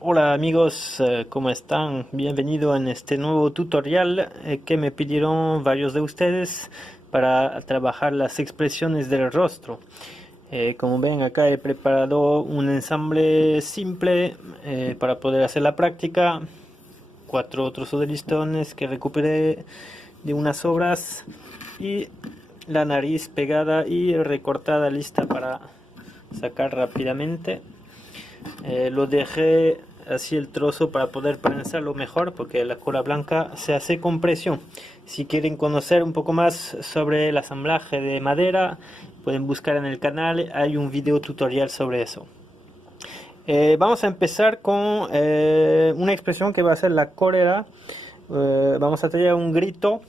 Hola amigos, ¿cómo están? Bienvenido en este nuevo tutorial que me pidieron varios de ustedes para trabajar las expresiones del rostro. Como ven, acá he preparado un ensamble simple para poder hacer la práctica. 4 trozos de listones que recuperé de unas obras y la nariz pegada y recortada lista para sacar rápidamente. Lo dejé así el trozo para poder prensarlo mejor, porque la cola blanca se hace con presión. Si quieren conocer un poco más sobre el asamblaje de madera, pueden buscar en el canal, hay un video tutorial sobre eso. Vamos a empezar con una expresión que va a ser la cólera. Vamos a tener un grito.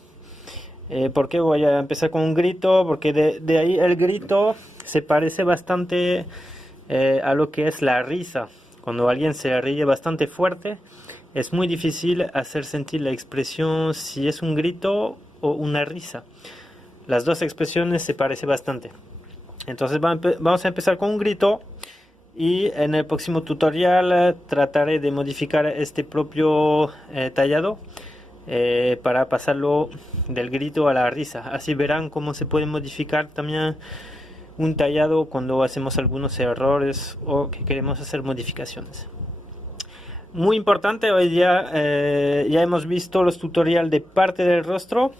¿Por qué voy a empezar con un grito? Porque de ahí el grito se parece bastante a lo que es la risa. Cuando alguien se ríe bastante fuerte, es muy difícil hacer sentir la expresión si es un grito o una risa. Las dos expresiones se parecen bastante. Entonces vamos a empezar con un grito y en el próximo tutorial trataré de modificar este propio tallado para pasarlo del grito a la risa. Así verán cómo se puede modificar también un tallado cuando hacemos algunos errores o que queremos hacer modificaciones. Muy importante, hoy día ya hemos visto los tutoriales de parte del rostro.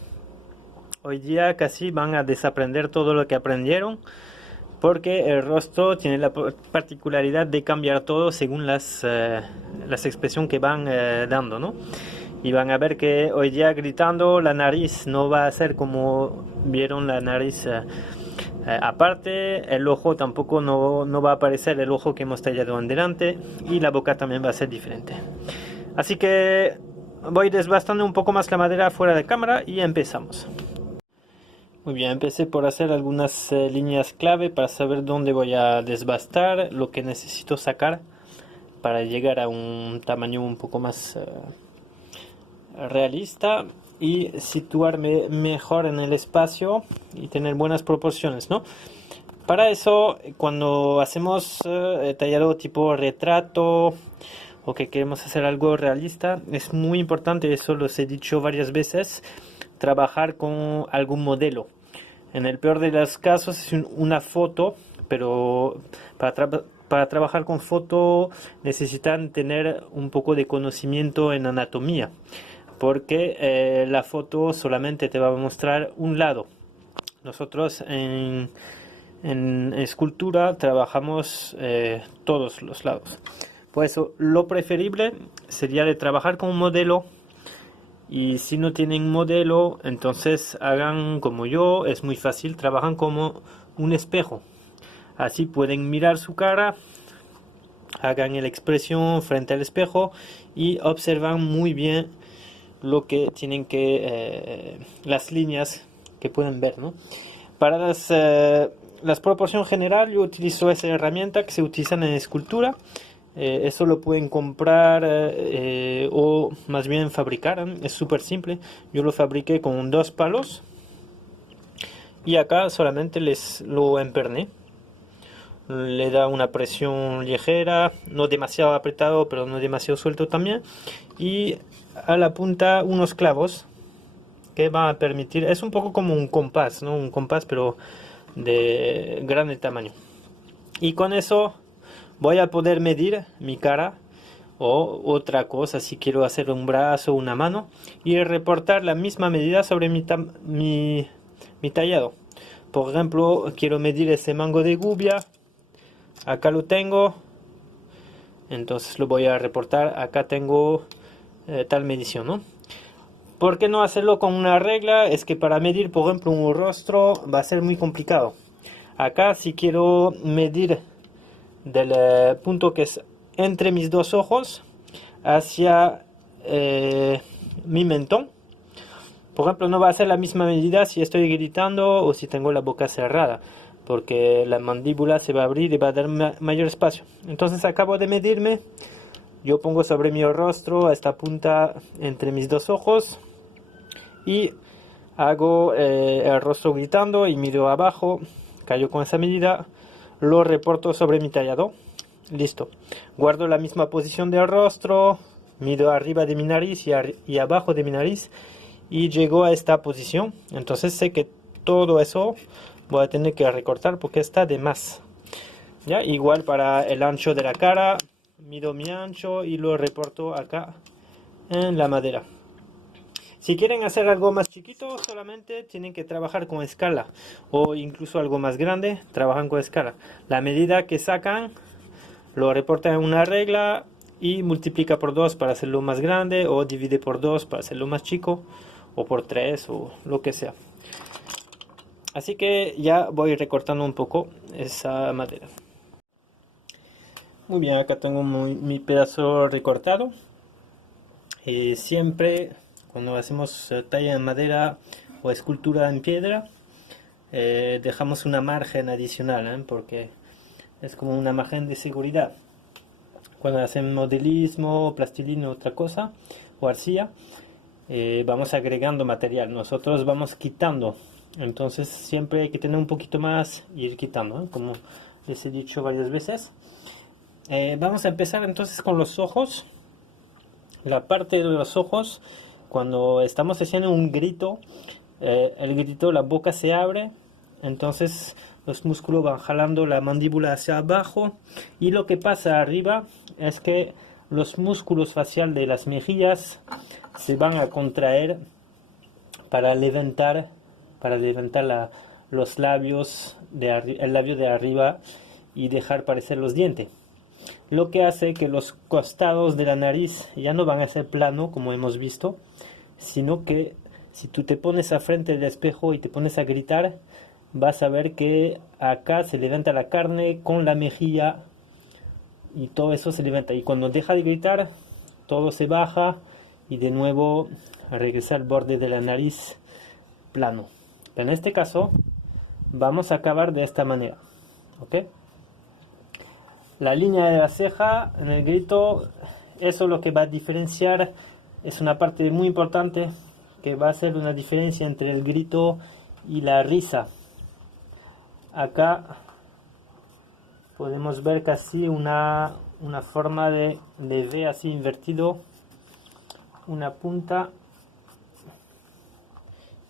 Hoy día casi van a desaprender todo lo que aprendieron, porque el rostro tiene la particularidad de cambiar todo según las expresiones que van dando, ¿no? Y van a ver que hoy día gritando la nariz no va a ser como vieron la nariz. Aparte, el ojo tampoco no va a aparecer el ojo que hemos tallado en delante, y la boca también va a ser diferente. Así que voy desbastando un poco más la madera fuera de cámara y empezamos. Muy bien, empecé por hacer algunas líneas clave para saber dónde voy a desbastar, lo que necesito sacar para llegar a un tamaño un poco más realista y situarme mejor en el espacio y tener buenas proporciones, ¿no? Para eso, cuando hacemos tallado tipo retrato o que queremos hacer algo realista, es muy importante, eso los he dicho varias veces, trabajar con algún modelo. En el peor de los casos es una foto, pero para trabajar con foto necesitan tener un poco de conocimiento en anatomía, porque la foto solamente te va a mostrar un lado. Nosotros en escultura trabajamos todos los lados. Por eso lo preferible sería de trabajar con un modelo, y si no tienen modelo, entonces hagan como yo, es muy fácil, trabajan como un espejo. Así pueden mirar su cara, hagan la expresión frente al espejo y observan muy bien lo que tienen que, las líneas que pueden ver, ¿no? Para las proporciones general yo utilizo esa herramienta que se utiliza en escultura. Eso lo pueden comprar o más bien fabricar, ¿eh? Es súper simple. Yo lo fabriqué con 2 palos y acá solamente lo emperné. Le da una presión ligera, no demasiado apretado, pero no demasiado suelto también. Y a la punta unos clavos que van a permitir, es un poco como un compás, ¿no? Un compás pero de grande tamaño. Y con eso voy a poder medir mi cara o otra cosa si quiero hacer un brazo o una mano y reportar la misma medida sobre mi tallado. Por ejemplo, quiero medir ese mango de gubia, acá lo tengo, entonces lo voy a reportar, acá tengo tal medición, ¿no? ¿Por qué no hacerlo con una regla? Es que para medir, por ejemplo, un rostro va a ser muy complicado. Acá si quiero medir del punto que es entre mis dos ojos hacia mi mentón, por ejemplo, no va a ser la misma medida si estoy gritando o si tengo la boca cerrada, porque la mandíbula se va a abrir y va a dar mayor espacio. Entonces acabo de medirme, yo pongo sobre mi rostro a esta punta entre mis dos ojos y hago el rostro gritando y miro abajo, cayó con esa medida, lo reporto sobre mi tallado. Listo. Guardo la misma posición del rostro, mido arriba de mi nariz y abajo de mi nariz y llego a esta posición. Entonces sé que todo eso voy a tener que recortar porque está de más. Ya, igual para el ancho de la cara, mido mi ancho y lo reporto acá en la madera. Si quieren hacer algo más chiquito, solamente tienen que trabajar con escala, o incluso algo más grande, trabajan con escala. La medida que sacan lo reporta en una regla y multiplica por 2 para hacerlo más grande, o divide por 2 para hacerlo más chico, o por 3 o lo que sea. Así que ya voy recortando un poco esa madera. Muy bien, acá tengo mi pedazo recortado. Siempre cuando hacemos talla en madera o escultura en piedra, dejamos una margen adicional, porque es como una margen de seguridad. Cuando hacemos modelismo, plastilina, otra cosa, o arcilla, vamos agregando material. Nosotros vamos quitando. Entonces siempre hay que tener un poquito más y ir quitando, como les he dicho varias veces. Vamos a empezar entonces con los ojos. La parte de los ojos, cuando estamos haciendo un grito, el grito, la boca se abre, entonces los músculos van jalando la mandíbula hacia abajo y lo que pasa arriba es que los músculos faciales de las mejillas se van a contraer para levantar, los labios, el labio de arriba y dejar parecer los dientes. Lo que hace que los costados de la nariz ya no van a ser plano como hemos visto, sino que si tú te pones a frente del espejo y te pones a gritar, vas a ver que acá se levanta la carne con la mejilla y todo eso se levanta. Y cuando deja de gritar, todo se baja y de nuevo regresa al borde de la nariz plano. Pero en este caso vamos a acabar de esta manera, ¿ok? La línea de la ceja en el grito, eso es lo que va a diferenciar, es una parte muy importante que va a hacer una diferencia entre el grito y la risa. Acá podemos ver casi una forma de V así invertido, una punta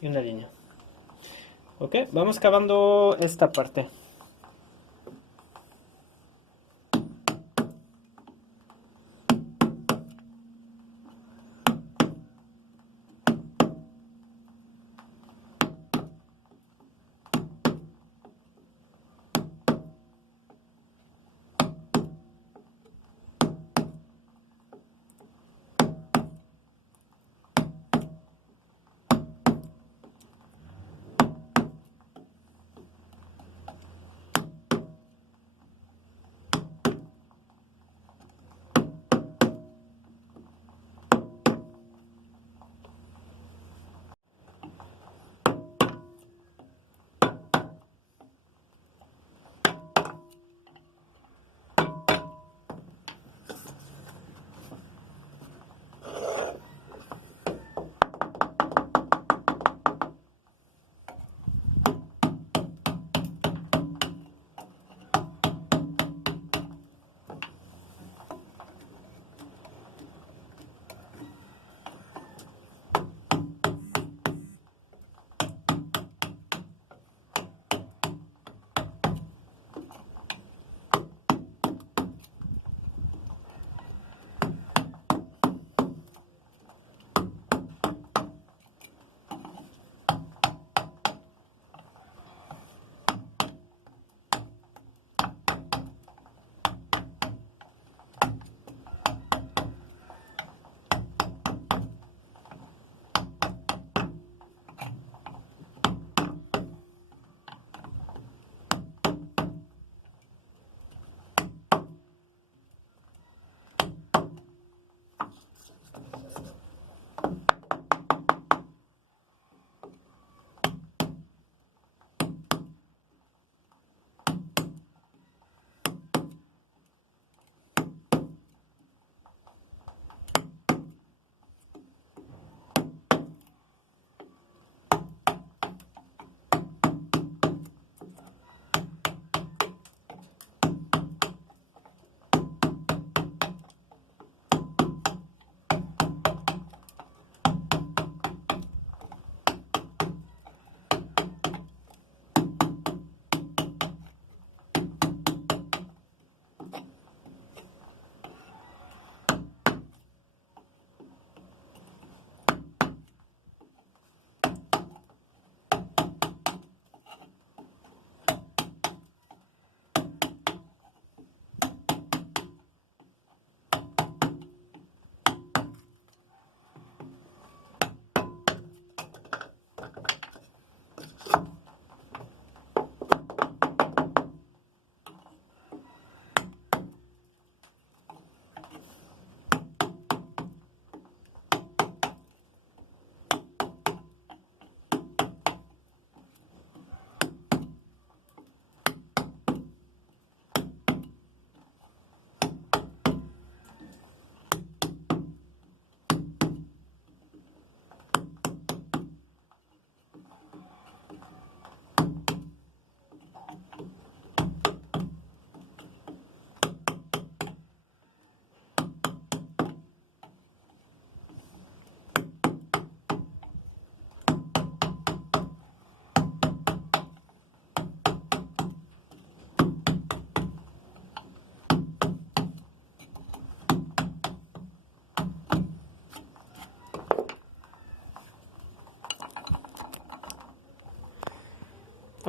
y una línea. Ok, vamos acabando esta parte.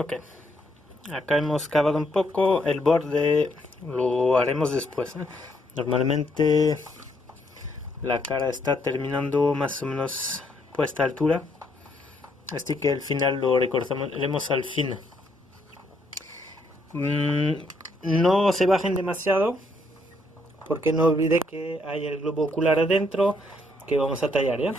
Ok, acá hemos cavado un poco, el borde lo haremos después, ¿eh? Normalmente la cara está terminando más o menos puesta a altura, así que el final lo recortaremos al fin. Mm, no se bajen demasiado, porque no olvide que hay el globo ocular adentro que vamos a tallar, ¿ya?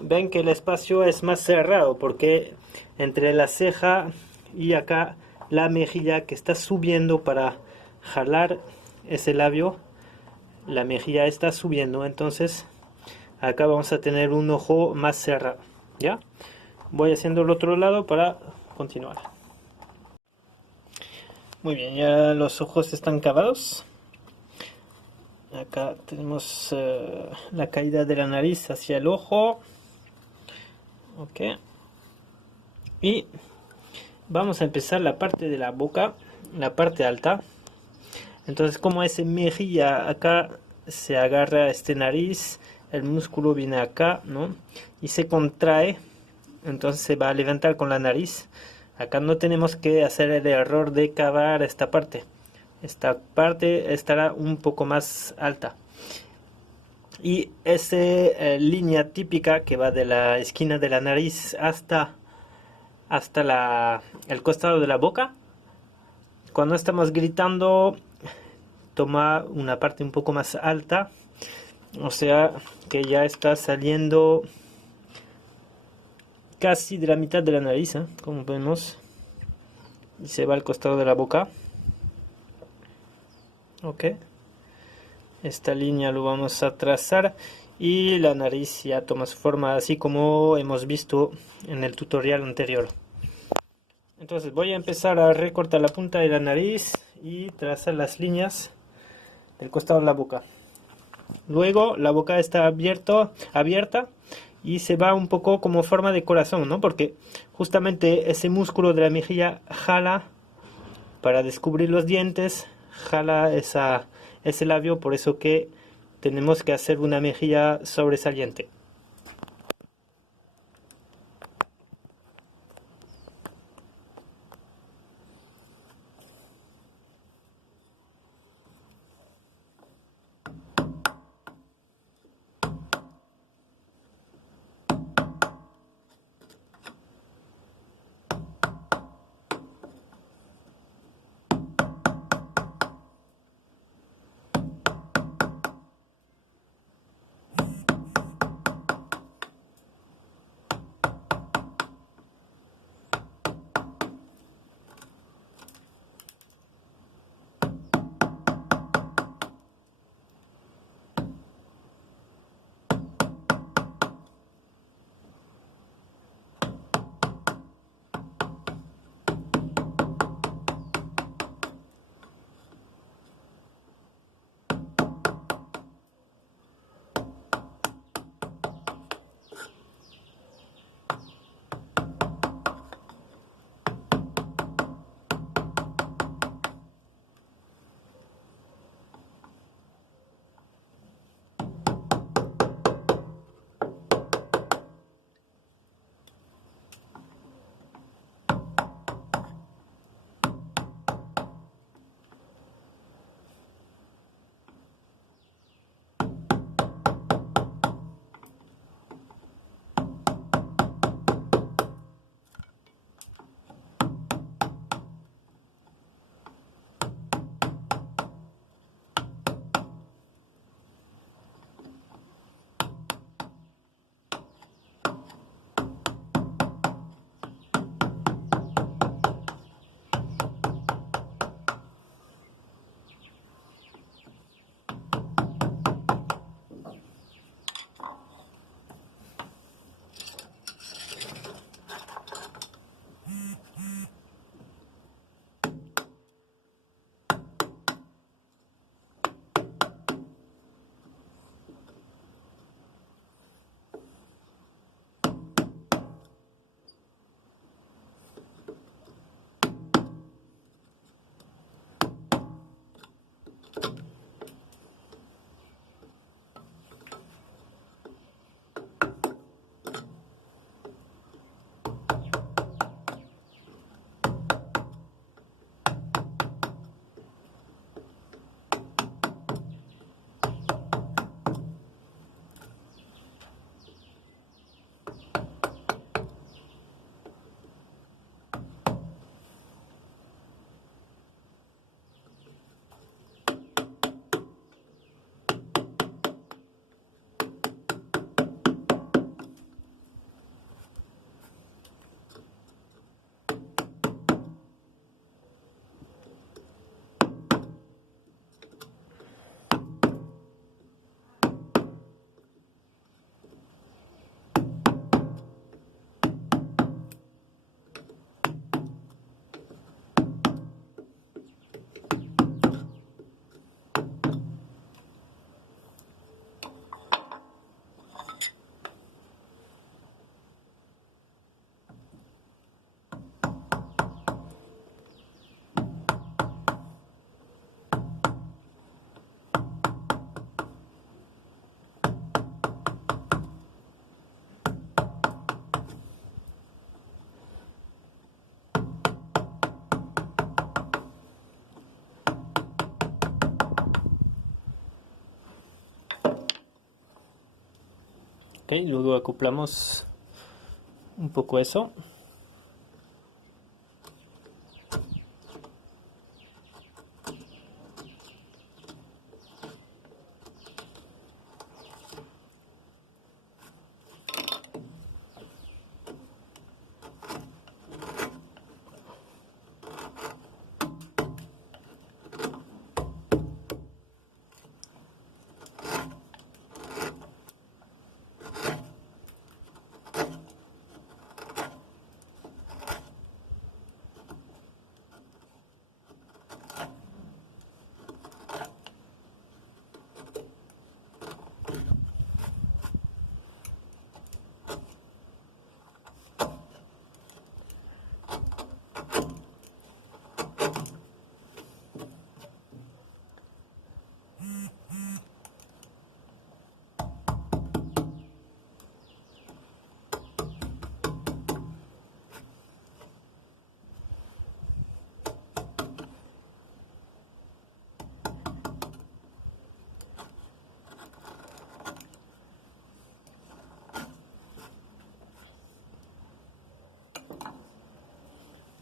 Ven que el espacio es más cerrado porque entre la ceja y acá la mejilla que está subiendo para jalar ese labio, la mejilla está subiendo, entonces acá vamos a tener un ojo más cerrado, ¿ya? Voy haciendo el otro lado para continuar. Muy bien, ya los ojos están cavados. Acá tenemos la caída de la nariz hacia el ojo. Ok. Y vamos a empezar la parte de la boca, la parte alta. Entonces, como ese mejilla acá se agarra a este nariz, el músculo viene acá, ¿no? Y se contrae, entonces se va a levantar con la nariz. Acá no tenemos que hacer el error de cavar esta parte. Esta parte estará un poco más alta. Y esa línea típica que va de la esquina de la nariz hasta el costado de la boca, cuando estamos gritando, toma una parte un poco más alta, o sea que ya está saliendo casi de la mitad de la nariz, ¿eh? Como vemos, y se va al costado de la boca. Ok, esta línea lo vamos a trazar y la nariz ya toma su forma así como hemos visto en el tutorial anterior. Entonces voy a empezar a recortar la punta de la nariz y trazar las líneas del costado de la boca. Luego la boca está abierta y se va un poco como forma de corazón, ¿no? Porque justamente ese músculo de la mejilla jala para descubrir los dientes, jala ese labio, por eso que tenemos que hacer una mejilla sobresaliente. Ok, luego acoplamos un poco eso.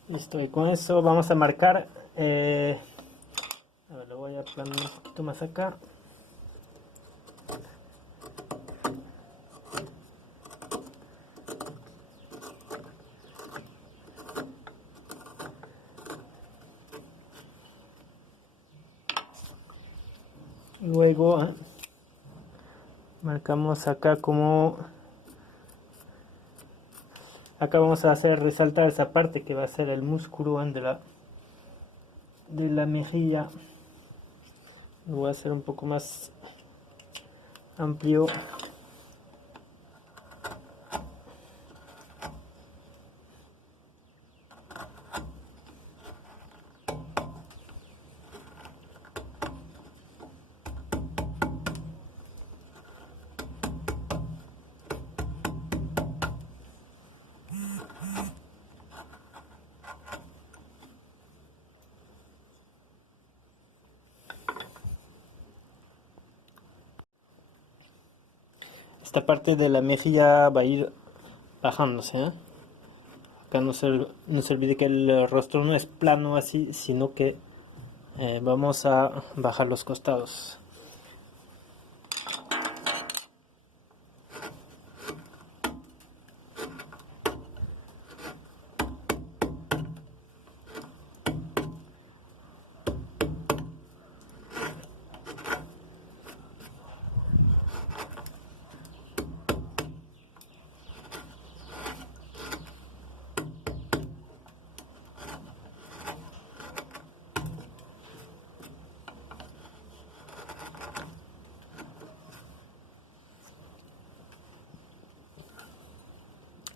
Listo, y con eso vamos a marcar. A ver, lo voy a aplanar un poquito más acá. Luego marcamos acá como... Acá vamos a hacer resaltar esa parte que va a ser el músculo de la mejilla. Lo voy a hacer un poco más amplio. Esta parte de la mejilla va a ir bajándose, ¿eh? Acá no se olvide que el rostro no es plano así, sino que vamos a bajar los costados.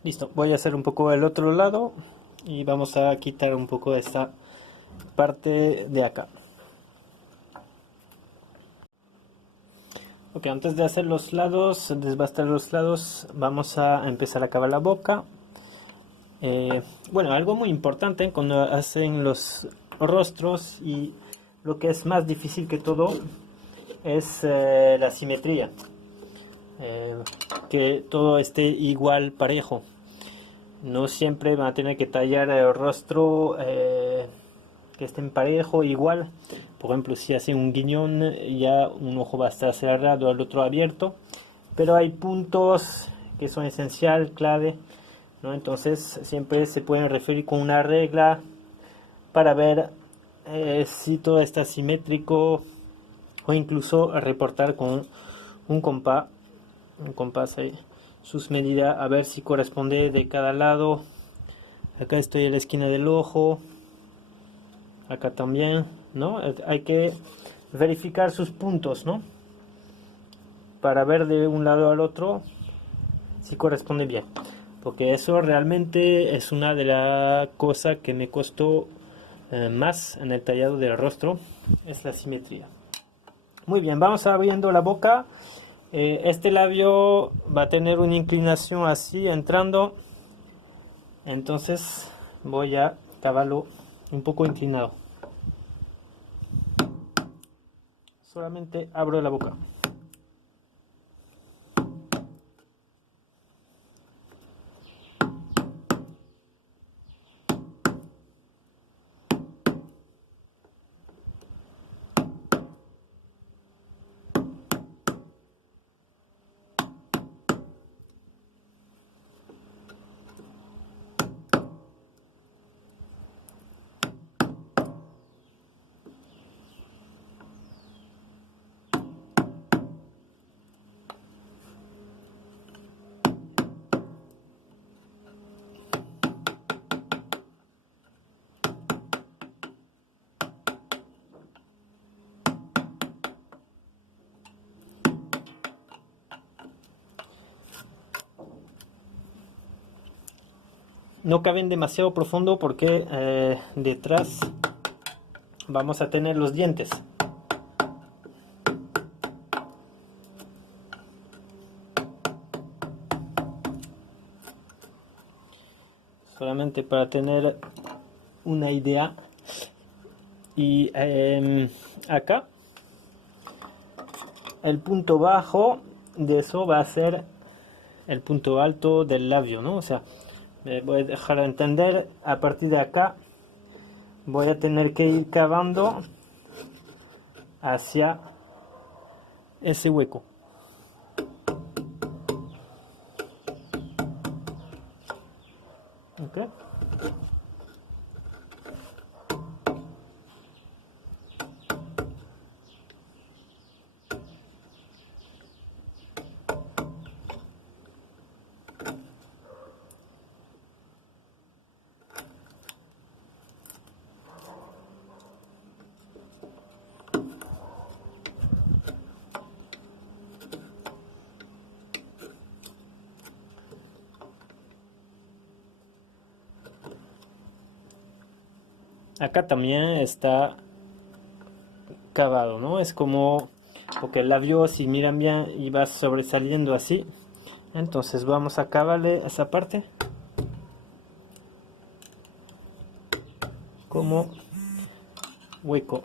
Listo, voy a hacer un poco el otro lado y vamos a quitar un poco esta parte de acá. Ok, antes de hacer los lados, desbastar los lados, vamos a empezar a acabar la boca. Bueno, algo muy importante cuando hacen los rostros y lo que es más difícil que todo es la simetría. Que todo esté igual, parejo. No siempre van a tener que tallar el rostro que estén parejo, igual. Por ejemplo, si hace un guiñón, ya un ojo va a estar cerrado, el otro abierto. Pero hay puntos que son esencial, clave, ¿no? Entonces siempre se pueden referir con una regla para ver si todo está simétrico, o incluso reportar con un compás ahí sus medidas, a ver si corresponde de cada lado. Acá estoy en la esquina del ojo, acá también, ¿no? Hay que verificar sus puntos, ¿no? Para ver de un lado al otro si corresponde bien, porque eso realmente es una de las cosas que me costó más en el tallado del rostro, es la simetría. Muy bien, vamos abriendo la boca. Este labio va a tener una inclinación así entrando, entonces voy a acabarlo un poco inclinado. Solamente abro la boca. no caben demasiado profundo porque detrás vamos a tener los dientes. Solamente para tener una idea. Y acá el punto bajo de eso va a ser el punto alto del labio, ¿no? O sea, me voy a dejar entender, a partir de acá voy a tener que ir cavando hacia ese hueco. ¿Ok? Acá también está cavado, ¿no? Es como, porque el labio, si miran bien, iba sobresaliendo así. Entonces vamos a cavarle esa parte como hueco.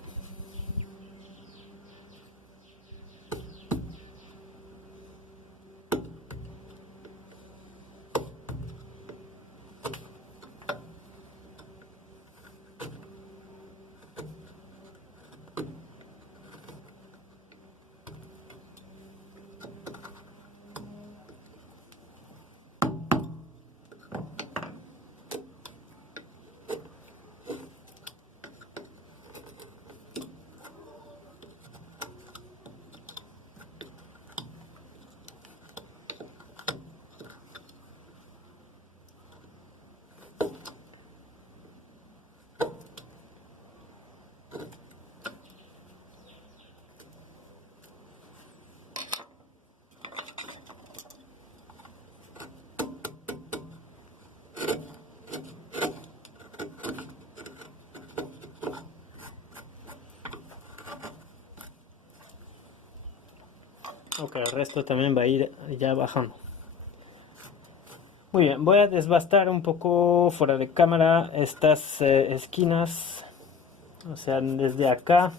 Ok, el resto también va a ir ya bajando. Muy bien, voy a desbastar un poco fuera de cámara estas esquinas. O sea, desde acá,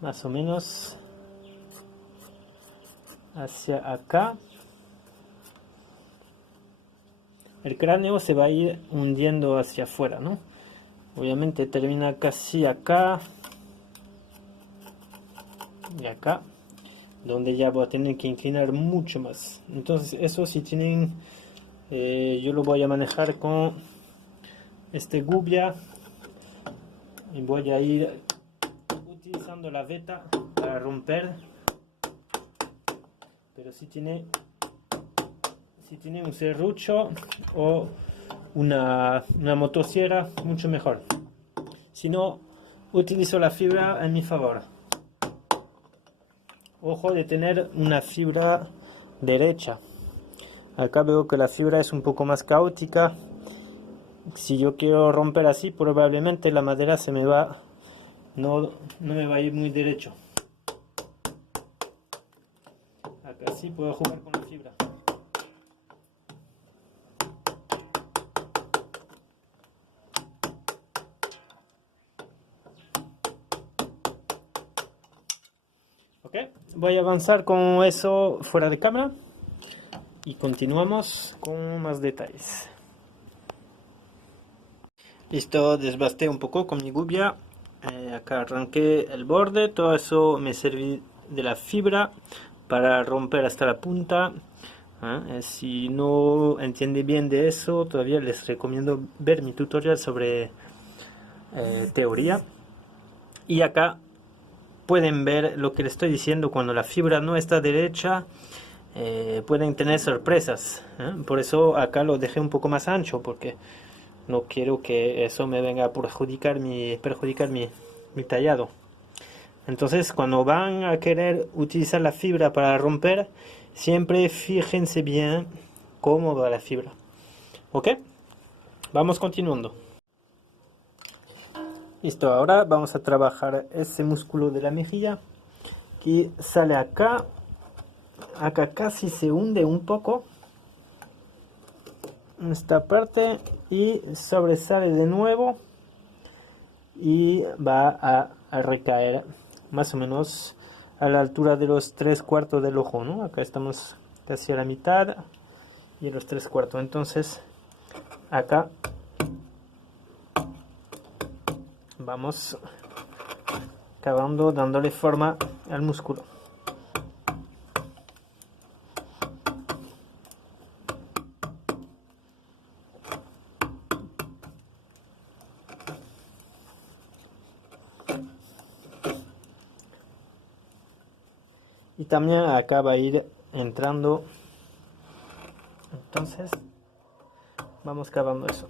más o menos, hacia acá. El cráneo se va a ir hundiendo hacia afuera, ¿no? Obviamente termina casi acá. Y acá, donde ya voy a tener que inclinar mucho más. Entonces eso, si tienen, yo lo voy a manejar con este gubia y voy a ir utilizando la veta para romper, pero si tiene un serrucho o una motosierra, mucho mejor. Si no, utilizo la fibra en mi favor. Ojo de tener una fibra derecha. Acá veo que la fibra es un poco más caótica. Si yo quiero romper así, probablemente la madera se me va, no me va a ir muy derecho. Acá sí puedo jugar con la fibra. Ok, voy a avanzar con eso fuera de cámara y continuamos con más detalles. Listo, desbasté un poco con mi gubia. Acá arranqué el borde, todo eso me serví de la fibra para romper hasta la punta. Si no entiende bien de eso, todavía les recomiendo ver mi tutorial sobre teoría. Y acá pueden ver lo que les estoy diciendo. Cuando la fibra no está derecha, pueden tener sorpresas. Por eso acá lo dejé un poco más ancho, porque no quiero que eso me venga a perjudicar mi tallado. Entonces, cuando van a querer utilizar la fibra para romper, siempre fíjense bien cómoda la fibra. ¿Ok? Vamos continuando. Listo, ahora vamos a trabajar ese músculo de la mejilla que sale acá. Acá casi se hunde un poco esta parte y sobresale de nuevo y va a recaer más o menos a la altura de los 3/4 del ojo, ¿no? Acá estamos casi a la mitad y a los 3/4. Entonces acá vamos acabando dándole forma al músculo. Y también acá va a ir entrando, entonces vamos cavando eso.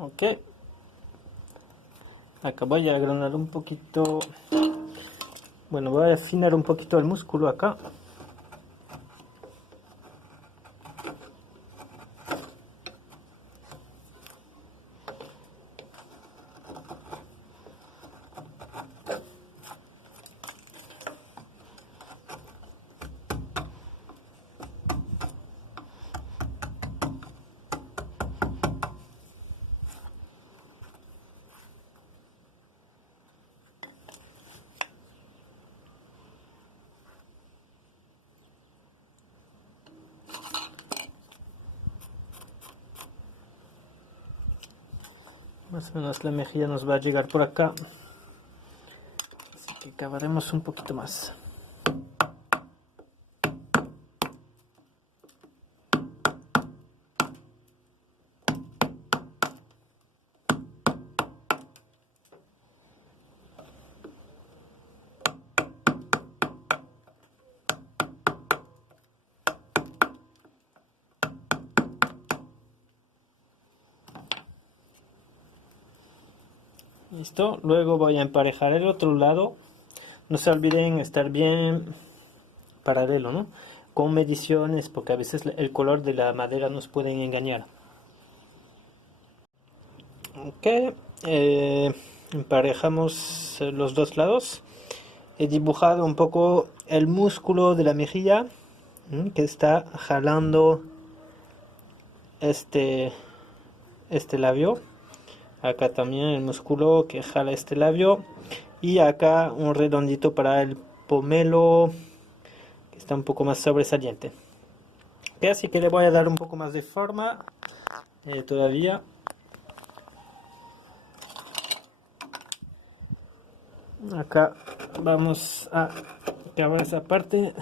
Ok, acá voy a agrandar un poquito, bueno, voy a afinar un poquito el músculo acá. Más o menos la mejilla nos va a llegar por acá, así que cavaremos un poquito más. Listo, luego voy a emparejar el otro lado. No se olviden estar bien paralelo, ¿no? Con mediciones, porque a veces el color de la madera nos pueden engañar. Ok, emparejamos los dos lados. He dibujado un poco el músculo de la mejilla que está jalando este labio. Acá también el músculo que jala este labio. Y acá un redondito para el pomelo, que está un poco más sobresaliente. Ok, así que le voy a dar un poco más de forma todavía. Acá vamos a acabar esa parte.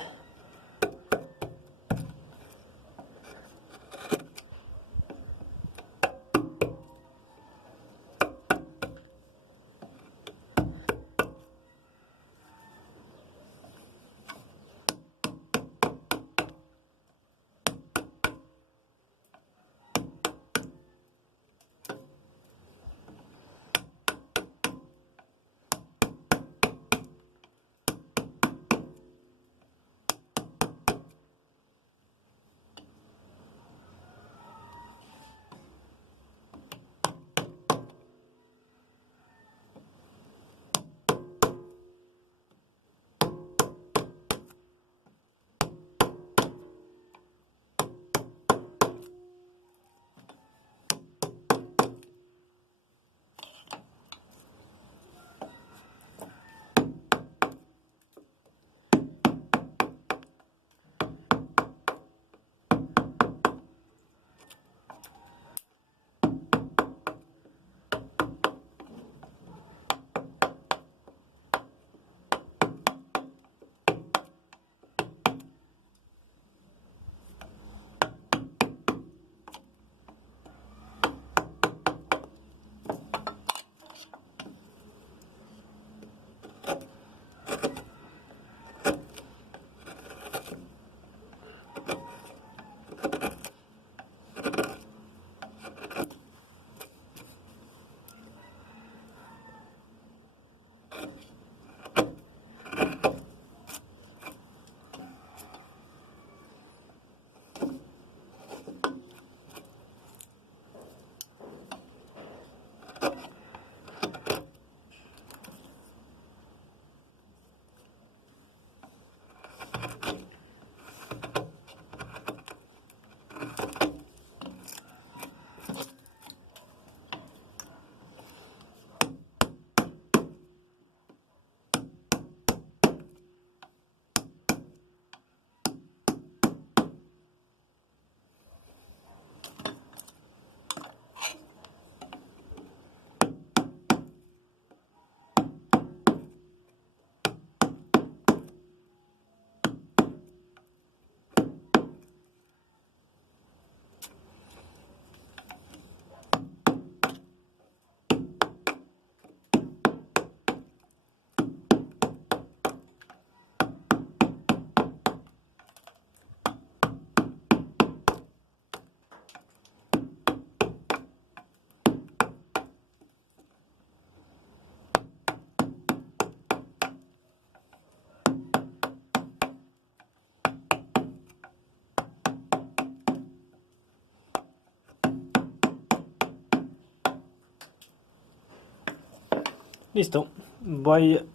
Listo. Voy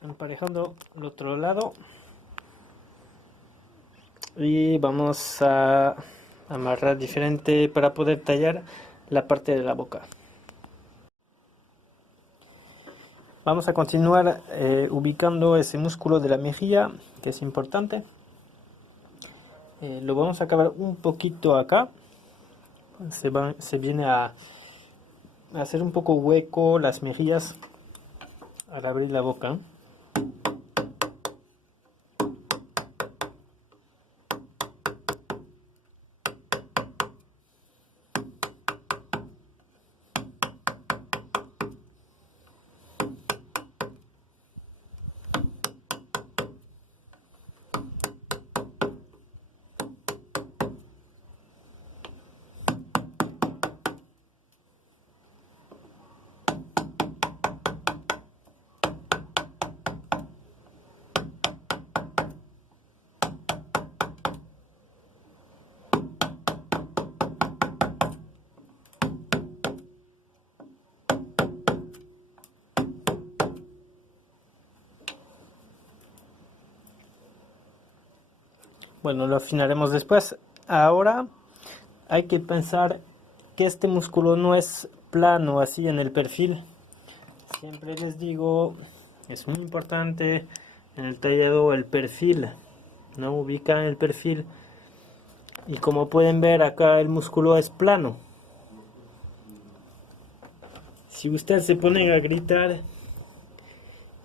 emparejando el otro lado. Y vamos a amarrar diferente para poder tallar la parte de la boca. Vamos a continuar ubicando ese músculo de la mejilla, que es importante. Lo vamos a acabar un poquito acá. Se viene a hacer un poco hueco las mejillas al abrir la boca. Bueno, lo afinaremos después. Ahora hay que pensar que este músculo no es plano así en el perfil. Siempre les digo, Es muy importante en el tallado el perfil, ¿no? Ubica el perfil y como pueden ver acá el músculo es plano. Si ustedes se ponen a gritar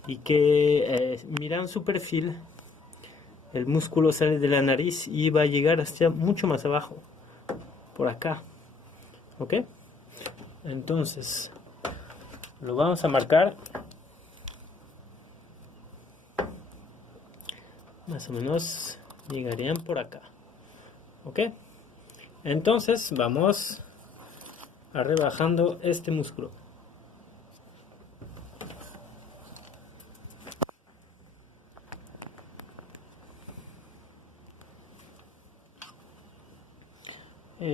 y que miran su perfil, el músculo sale de la nariz y va a llegar hasta mucho más abajo, por acá, ¿ok? Entonces lo vamos a marcar más o menos, llegarían por acá, ¿ok? Entonces vamos a rebajando este músculo.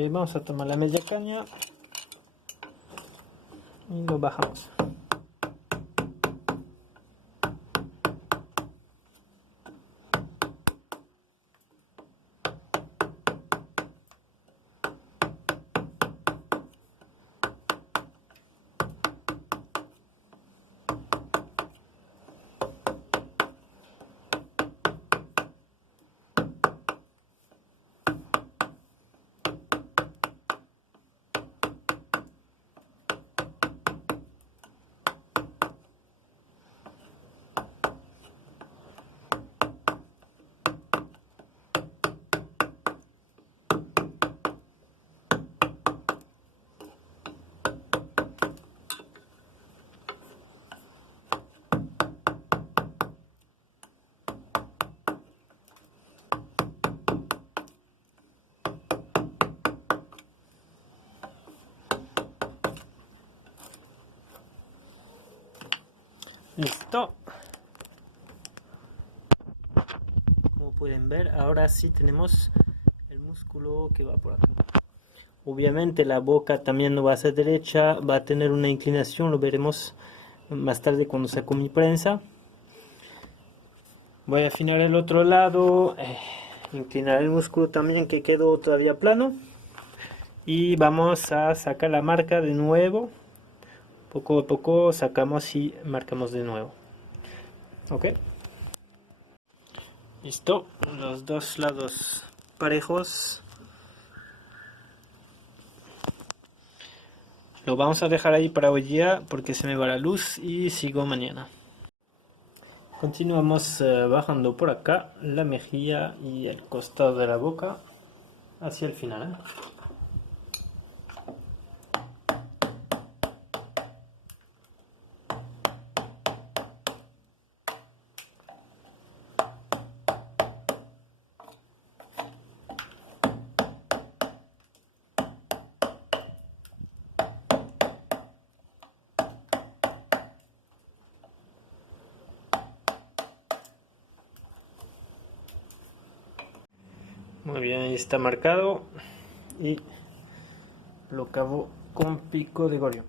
Vamos a tomar la media caña y lo bajamos. Listo. Como pueden ver, ahora sí tenemos el músculo que va por acá. Obviamente la boca también no va a ser derecha, va a tener una inclinación, lo veremos más tarde cuando saco mi prensa. Voy a afinar el otro lado, inclinar el músculo también que quedó todavía plano. Y vamos a sacar la marca de nuevo. Poco a poco sacamos y marcamos de nuevo. Ok. Listo, los dos lados parejos. Lo vamos a dejar ahí para hoy día porque se me va la luz y sigo mañana. Continuamos bajando por acá la mejilla y el costado de la boca hacia el final. Muy bien, ahí está marcado y lo acabo con pico de gorrión.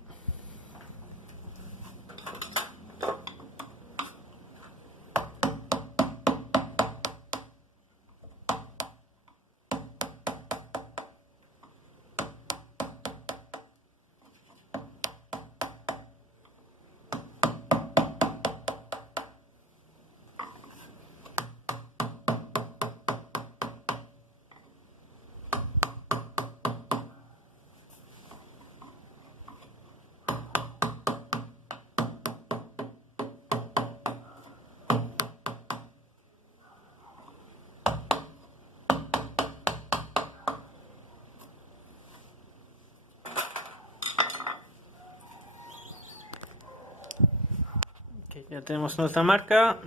Okay, ya tenemos nuestra marca.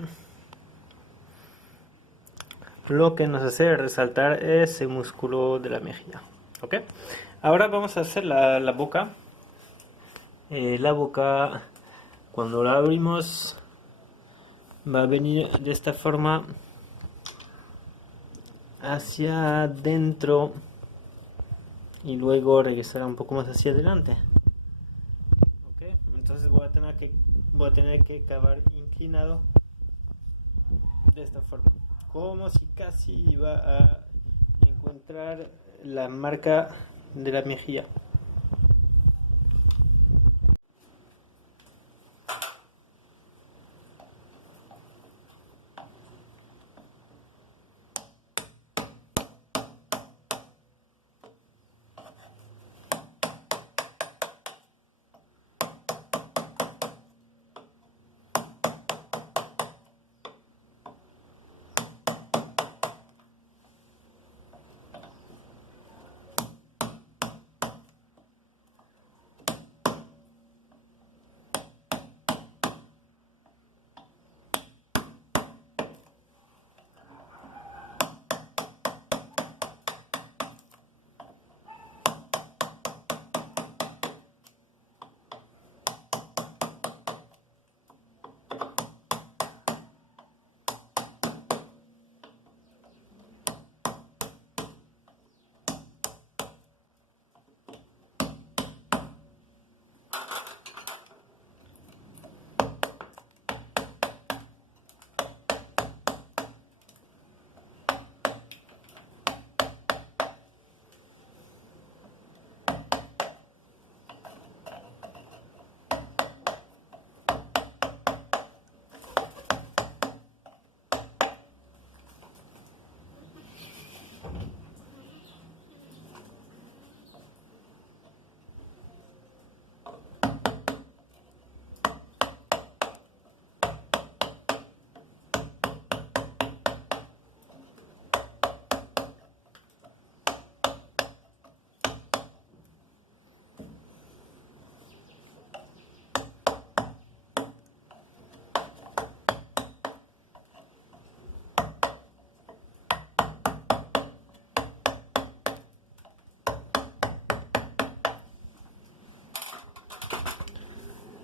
Lo que nos hace resaltar es el músculo de la mejilla. ¿Ok? Ahora vamos a hacer la boca. La boca, cuando la abrimos, va a venir de esta forma hacia adentro y luego regresará un poco más hacia adelante. ¿Ok? Entonces voy a tener que cavar inclinado de esta forma, como si casi iba a encontrar la marca de la mejilla.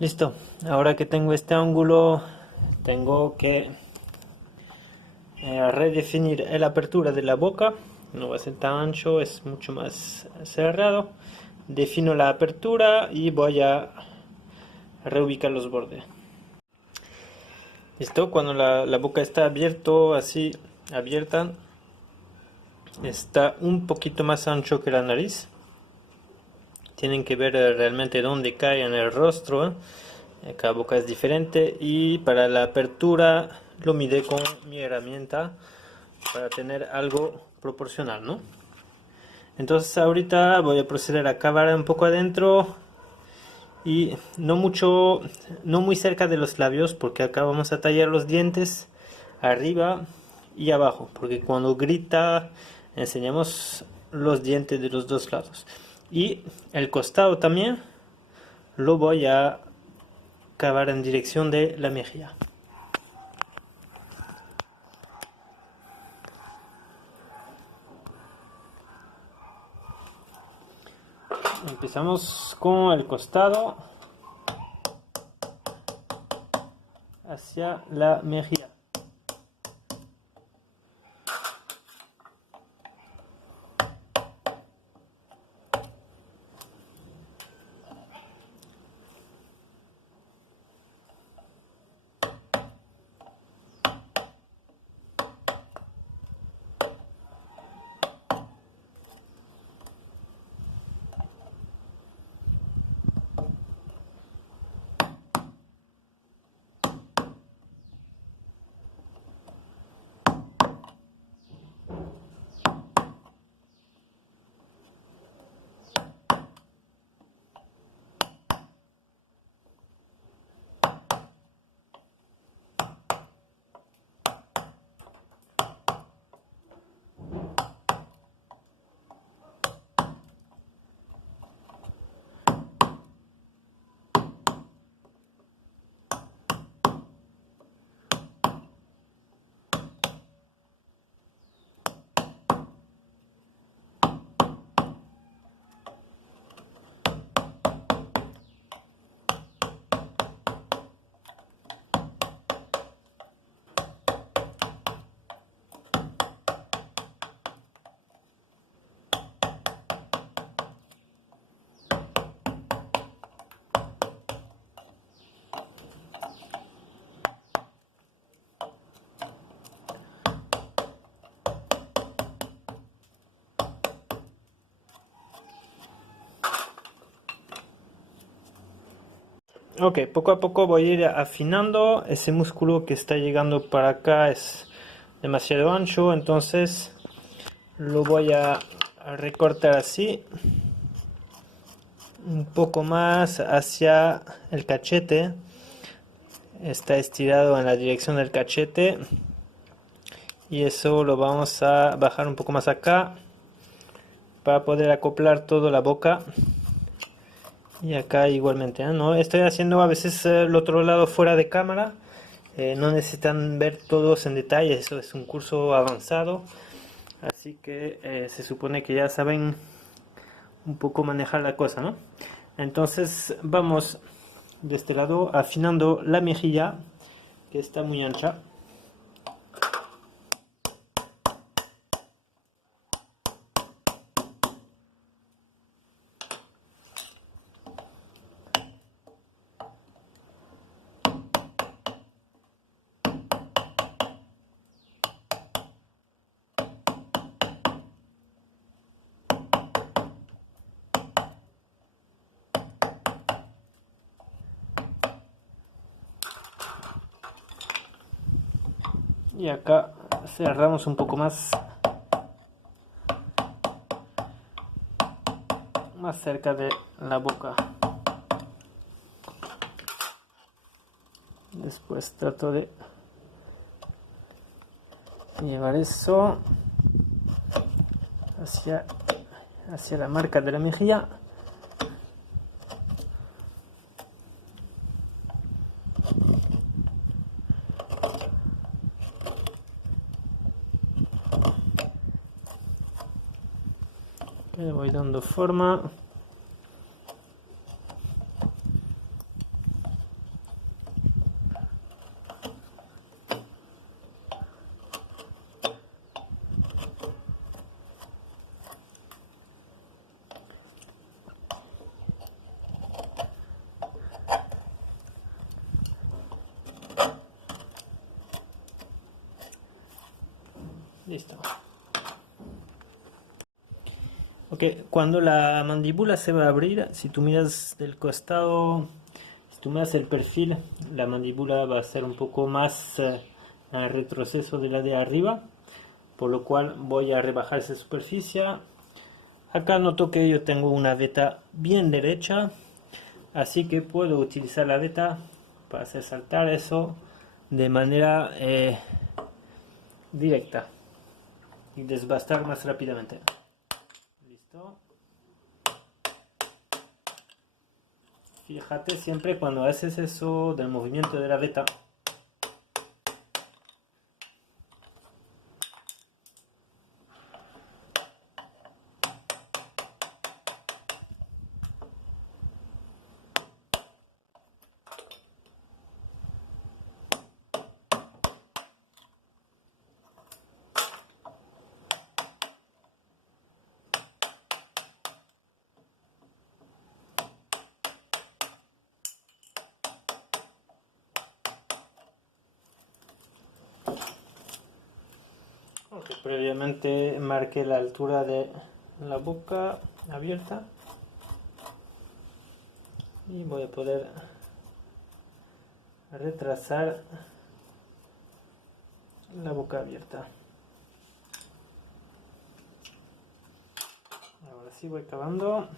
Listo, ahora que tengo este ángulo, tengo que redefinir la apertura de la boca. No va a ser tan ancho, es mucho más cerrado. Defino la apertura y voy a reubicar los bordes. Listo, cuando la boca está abierto, así abierta, está un poquito más ancho que la nariz. Tienen que ver realmente dónde cae en el rostro, ¿eh? Cada boca es diferente y para la apertura lo mide con mi herramienta para tener algo proporcional, ¿no? Entonces ahorita voy a proceder a cavar un poco adentro y no mucho, no muy cerca de los labios, porque acá vamos a tallar los dientes arriba y abajo, porque cuando grita enseñamos los dientes de los dos lados. Y el costado también lo voy a cavar en dirección de la mejilla. Empezamos con el costado hacia la mejilla. Ok, poco a poco voy a ir afinando. Ese músculo que está llegando para acá es demasiado ancho, entonces lo voy a recortar así, un poco más hacia el cachete. Está estirado en la dirección del cachete y eso lo vamos a bajar un poco más acá para poder acoplar toda la boca. Y acá igualmente, ¿eh? No estoy haciendo a veces el otro lado fuera de cámara. No necesitan ver todos en detalle, eso es un curso avanzado. Así que se supone que ya saben un poco manejar la cosa, ¿no? Entonces vamos de este lado afinando la mejilla, que está muy ancha. Y acá cerramos un poco más cerca de la boca. Después trato de llevar eso hacia la marca de la mejilla. Le voy dando forma. Listo. Ok, cuando la mandíbula se va a abrir, si tú miras del costado, si tú miras el perfil, la mandíbula va a ser un poco más en retroceso de la de arriba, por lo cual voy a rebajar esa superficie. Acá noto que yo tengo una veta bien derecha, así que puedo utilizar la veta para hacer saltar eso de manera directa y desbastar más rápidamente. Listo. Fíjate siempre cuando haces eso del movimiento de la veta. Okay, previamente marqué la altura de la boca abierta y voy a poder retrasar la boca abierta. Ahora sí voy acabando.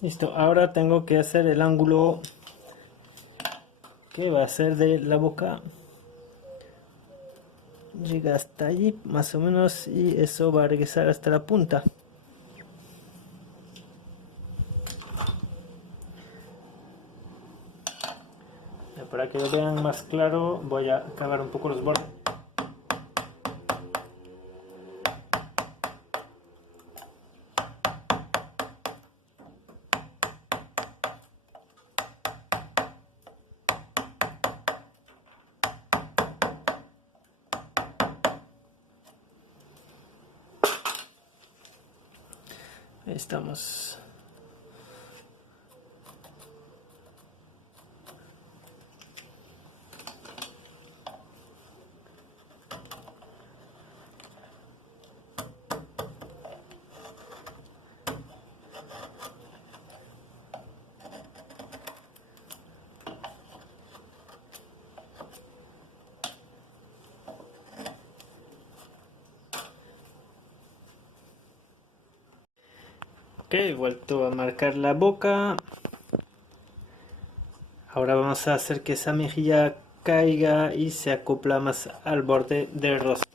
Listo, ahora tengo que hacer el ángulo que va a ser de la boca. Llega hasta allí más o menos y eso va a regresar hasta la punta. Para que lo vean más claro voy a acabar un poco los bordes. Ahí estamos. Ok, he vuelto a marcar la boca. Ahora vamos a hacer que esa mejilla caiga y se acopla más al borde del rostro.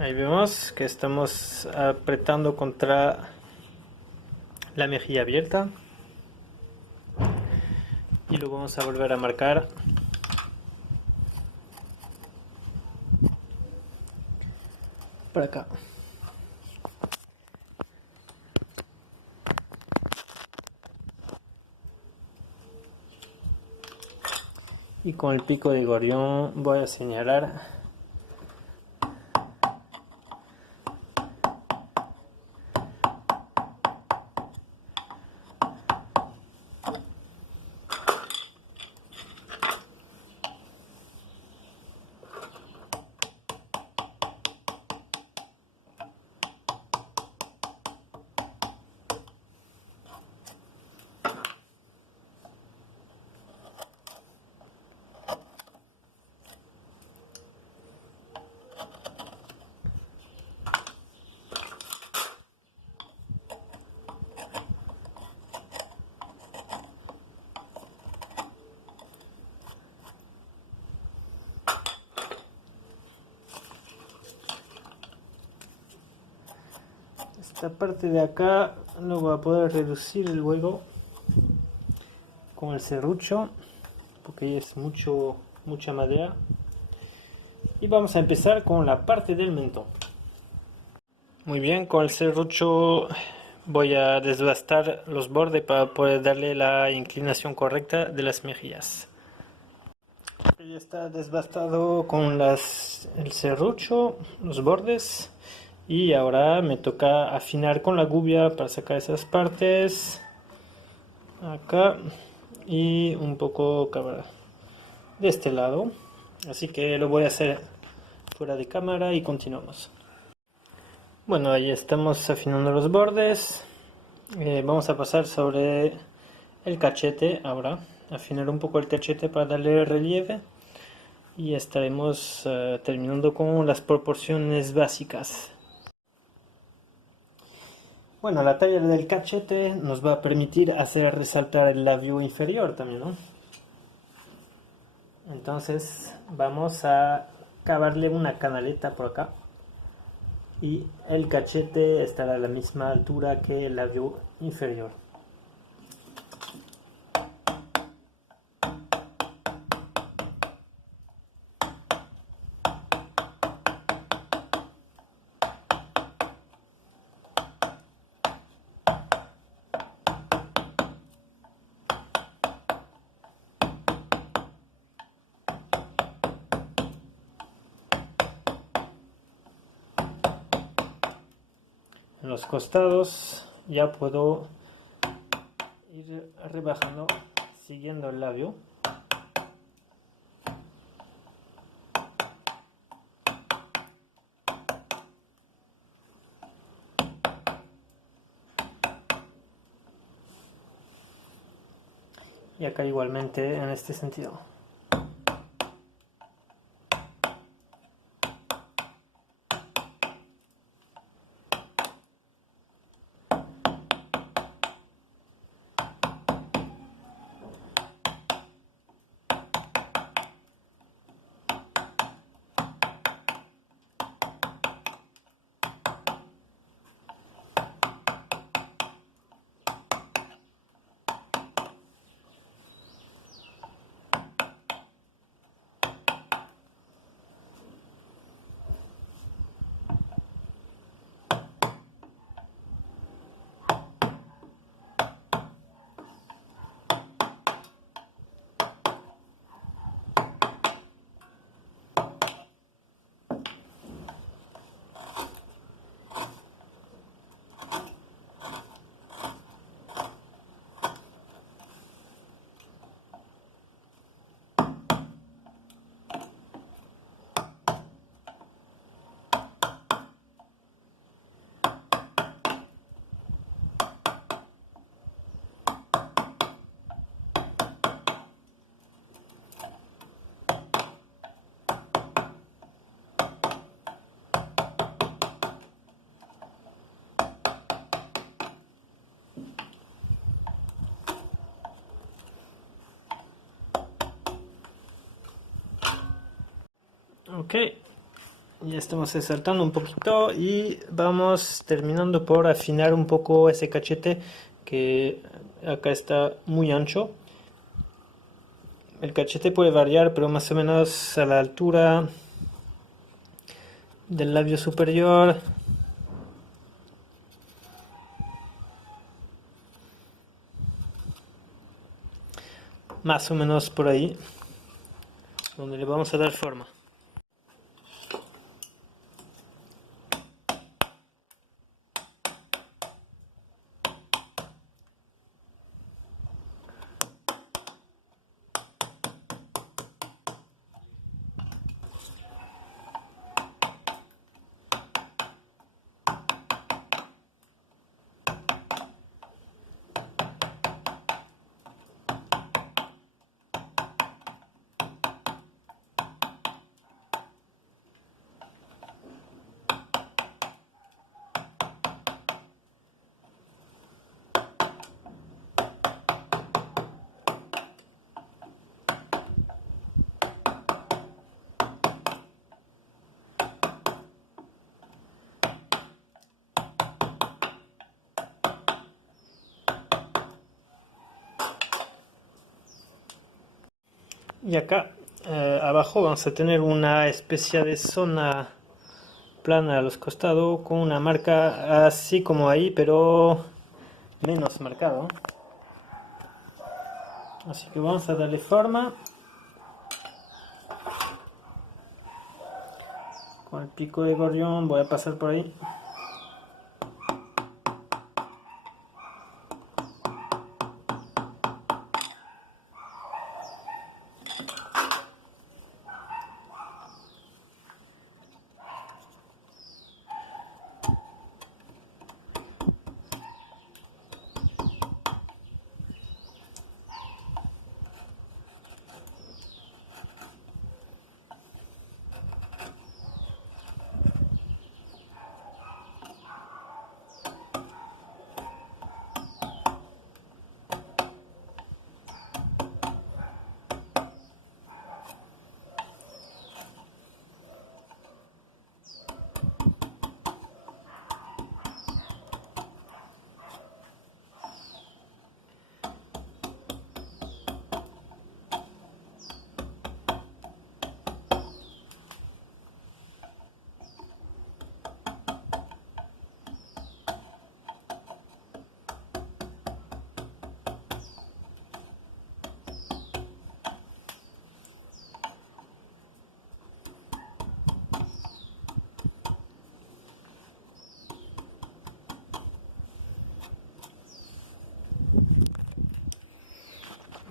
Ahí vemos que estamos apretando contra la mejilla abierta y lo vamos a volver a marcar por acá. Y con el pico de gorrión voy a señalar esta parte de acá. Lo voy a poder reducir luego con el serrucho porque es mucha madera. Y vamos a empezar con la parte del mentón. Muy bien, con el serrucho voy a desbastar los bordes para poder darle la inclinación correcta de las mejillas. Ya está desbastado con el serrucho, los bordes. Y ahora me toca afinar con la gubia para sacar esas partes. Acá. Y un poco de este lado. Así que lo voy a hacer fuera de cámara y continuamos. Bueno, ahí estamos afinando los bordes. Vamos a pasar sobre el cachete ahora. Afinar un poco el cachete para darle relieve. Y estaremos terminando con las proporciones básicas. Bueno, la talla del cachete nos va a permitir hacer resaltar el labio inferior también, ¿no? Entonces vamos a cavarle una canaleta por acá. Y el cachete estará a la misma altura que el labio inferior. En los costados ya puedo ir rebajando siguiendo el labio. Y acá igualmente en este sentido. Ok, Ya estamos resaltando un poquito y vamos terminando por afinar un poco ese cachete que acá está muy ancho. El cachete puede variar, pero más o menos a la altura del labio superior. Más o menos por ahí, donde le vamos a dar forma. Y acá abajo vamos a tener una especie de zona plana a los costados con una marca así como ahí, pero menos marcado. Así que vamos a darle forma con el pico de gorrión. Voy a pasar por ahí.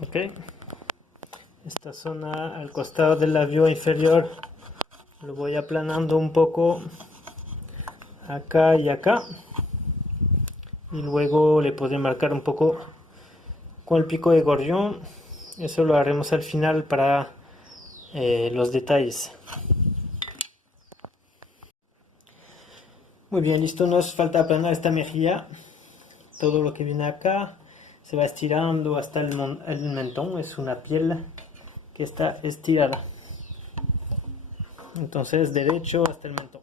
Ok. Esta zona al costado del labio inferior lo voy aplanando un poco acá y acá. Y luego le podré marcar un poco con el pico de gorrión. Eso lo haremos al final para los detalles. Muy bien, listo. Nos falta aplanar esta mejilla. Todo lo que viene acá se va estirando hasta el mentón. Es una piel que está estirada. Entonces derecho hasta el mentón.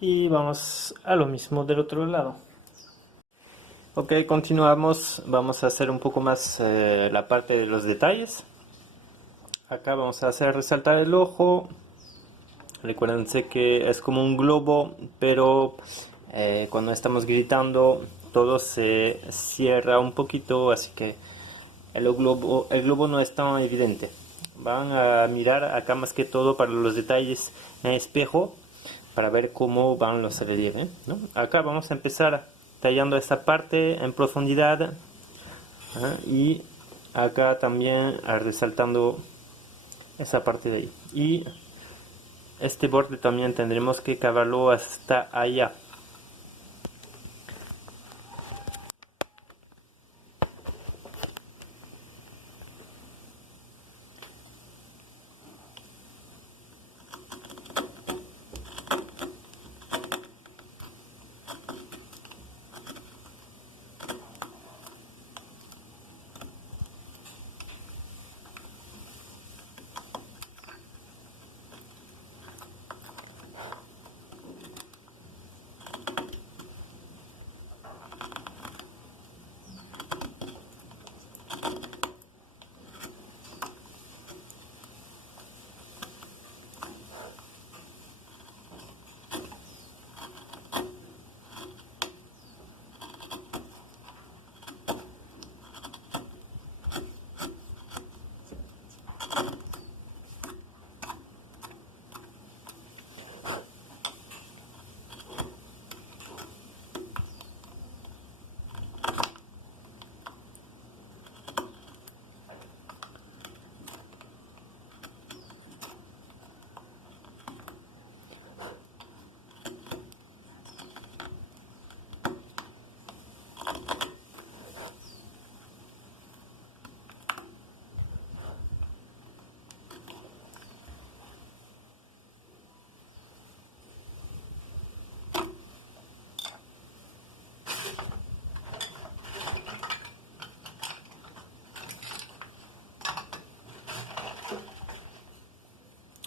Y vamos a lo mismo del otro lado. Ok, continuamos. Vamos a hacer un poco más la parte de los detalles. Acá vamos a hacer resaltar el ojo. Recuérdense que es como un globo, pero cuando estamos gritando todo se cierra un poquito, así que el globo no es tan evidente. Van a mirar acá más que todo para los detalles en espejo, para ver cómo van los relieves, ¿no? Acá vamos a empezar tallando esta parte en profundidad, y acá también resaltando esa parte de ahí. Y este borde también tendremos que cavarlo hasta allá.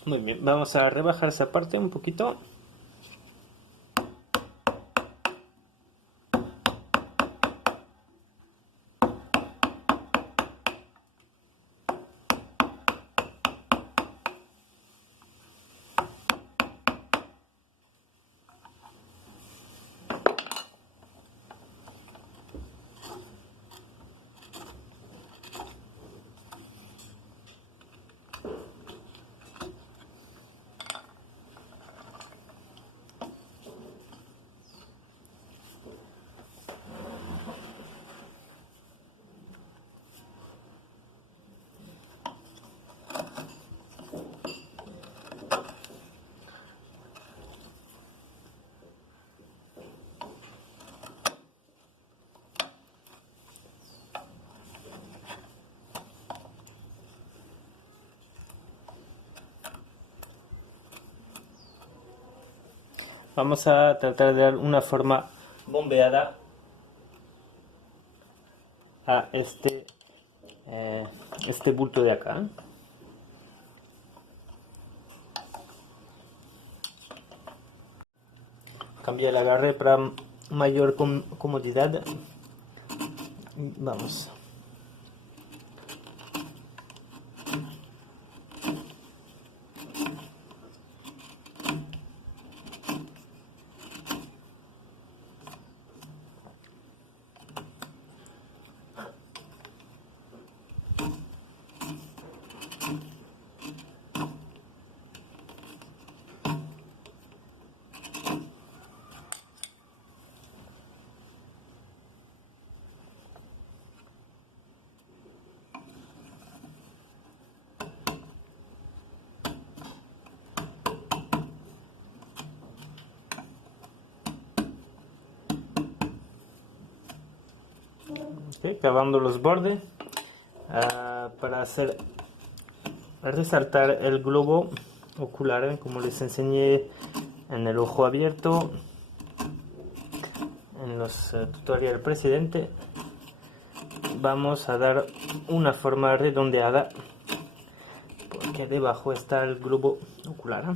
Muy bien, vamos a rebajar esa parte un poquito. Vamos a tratar de dar una forma bombeada a este bulto de acá. Cambia el agarre para mayor comodidad. Vamos. Okay, cavando los bordes para hacer resaltar el globo ocular, como les enseñé en el ojo abierto en los tutoriales precedentes. Vamos a dar una forma redondeada porque debajo está el globo ocular.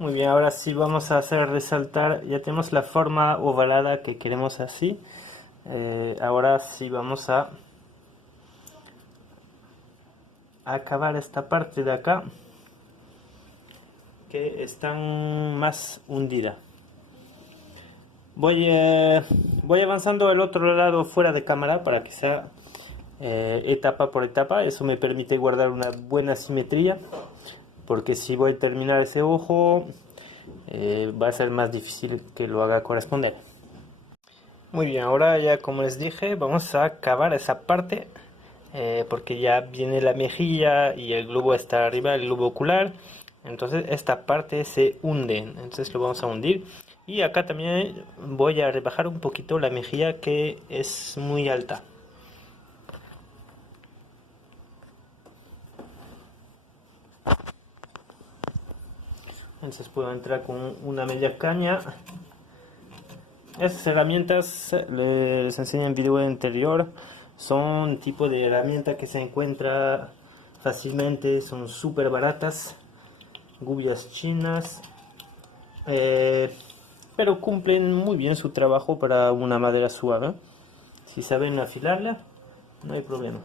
Muy bien, ahora sí vamos a hacer resaltar, ya tenemos la forma ovalada que queremos así. Ahora sí vamos a acabar esta parte de acá que está más hundida. Voy avanzando al otro lado fuera de cámara para que sea etapa por etapa. Eso me permite guardar una buena simetría, porque si voy a terminar ese ojo va a ser más difícil que lo haga corresponder. Muy bien, ahora ya como les dije vamos a acabar esa parte, porque ya viene la mejilla y el globo está arriba, el globo ocular. Entonces esta parte se hunde, entonces lo vamos a hundir. Y acá también voy a rebajar un poquito la mejilla, que es muy alta. Entonces puedo entrar con una media caña. Estas herramientas les enseño en video anterior. Son tipo de herramienta que se encuentra fácilmente, son súper baratas. Gubias chinas. Pero cumplen muy bien su trabajo para una madera suave. Si saben afilarla, no hay problema.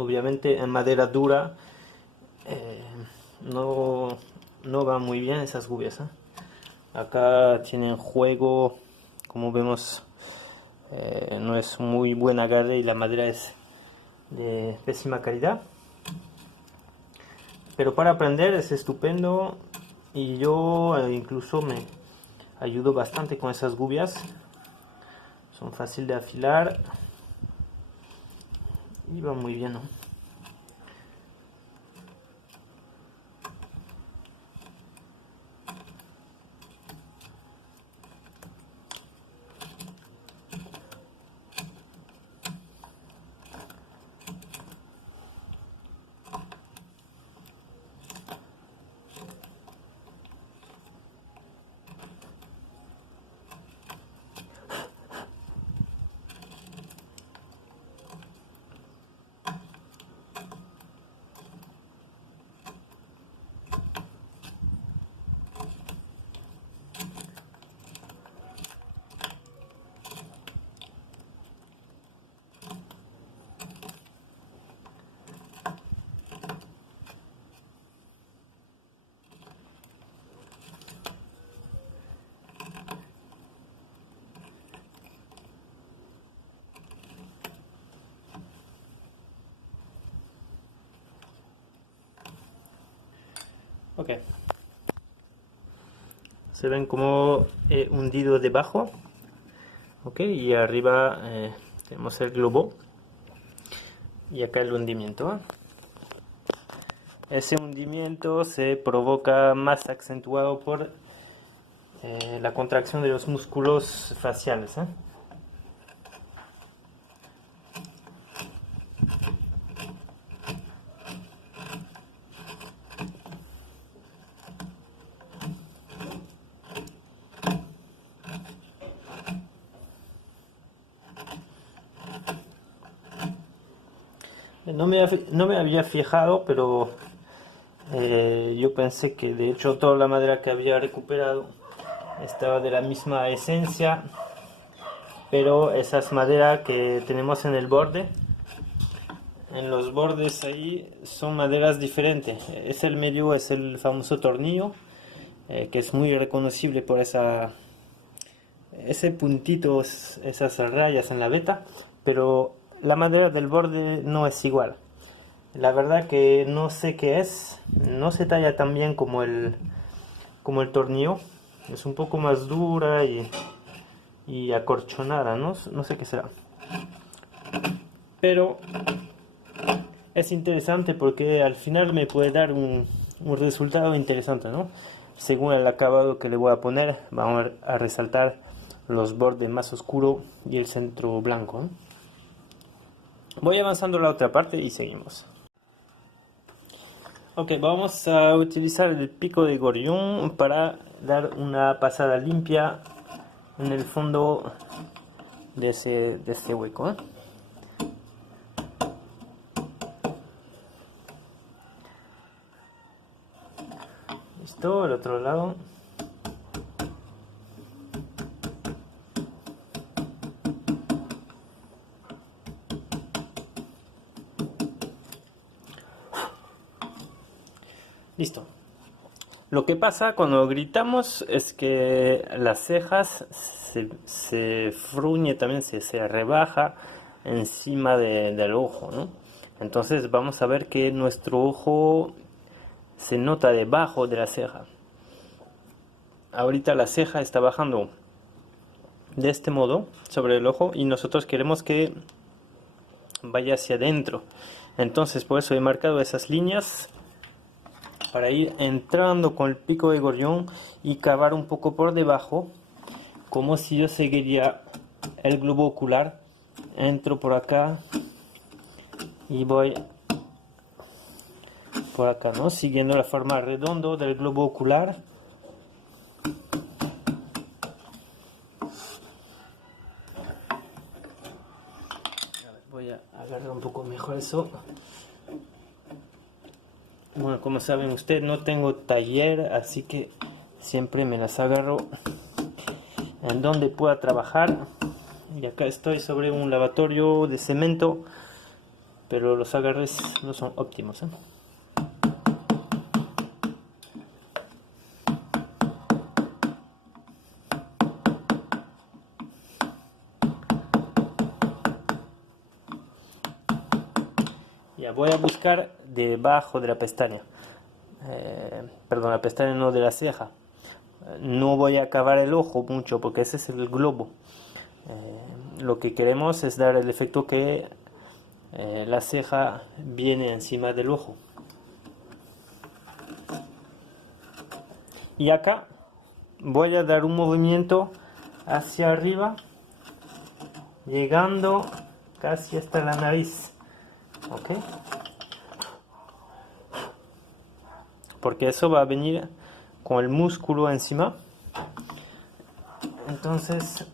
Obviamente en madera dura no, no va muy bien esas gubias, ¿eh? Acá tienen juego, como vemos, no es muy buen agarre y la madera es de pésima calidad. Pero para aprender es estupendo, y yo incluso me ayudo bastante con esas gubias. Son fáciles de afilar y va muy bien, ¿no? Ok. Se ven como he hundido debajo. Ok, y arriba tenemos el globo. Y acá el hundimiento, ¿eh? Ese hundimiento se provoca más acentuado por la contracción de los músculos faciales, ¿eh? No me había fijado, pero yo pensé que de hecho toda la madera que había recuperado estaba de la misma esencia, pero esas maderas que tenemos en el borde, en los bordes ahí, son maderas diferentes. Es el medio, es el famoso tornillo, que es muy reconocible por ese puntito, esas rayas en la veta, pero la madera del borde no es igual. La verdad que no sé qué es, no se talla tan bien como el tornillo, es un poco más dura y acorchonada, no sé qué será. Pero es interesante porque al final me puede dar un resultado interesante, ¿no? Según el acabado que le voy a poner, vamos a resaltar los bordes más oscuros y el centro blanco, ¿no? Voy avanzando a la otra parte y seguimos. Ok, vamos a utilizar el pico de gorrión para dar una pasada limpia en el fondo de ese hueco, ¿eh? Listo, el otro lado. Listo. Lo que pasa cuando gritamos es que las cejas se fruñe también, se rebaja encima del ojo, ¿no? Entonces vamos a ver que nuestro ojo se nota debajo de la ceja. Ahorita la ceja está bajando de este modo sobre el ojo y nosotros queremos que vaya hacia adentro. Entonces por eso he marcado esas líneas para ir entrando con el pico de gorrión y cavar un poco por debajo, como si yo seguiría el globo ocular. Entro por acá y voy por acá, ¿no? Siguiendo la forma redonda del globo ocular. A ver, voy a agarrar un poco mejor eso. Bueno, como saben ustedes, no tengo taller, así que siempre me las agarro en donde pueda trabajar. Y acá estoy sobre un lavatorio de cemento, pero los agarres no son óptimos, ¿eh? Ya voy a buscar debajo de la pestaña. Perdón, la pestaña no, de la ceja. No voy a acabar el ojo mucho porque ese es el globo. Lo que queremos es dar el efecto que la ceja viene encima del ojo. Y acá voy a dar un movimiento hacia arriba, llegando casi hasta la nariz. ¿Ok? Porque eso va a venir con el músculo encima. Entonces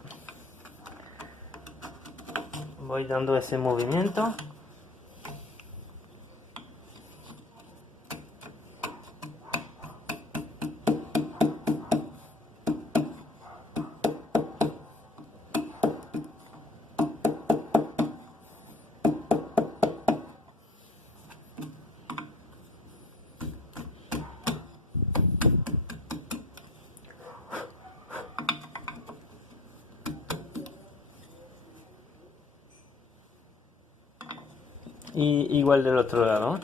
voy dando ese movimiento. Y igual del otro lado.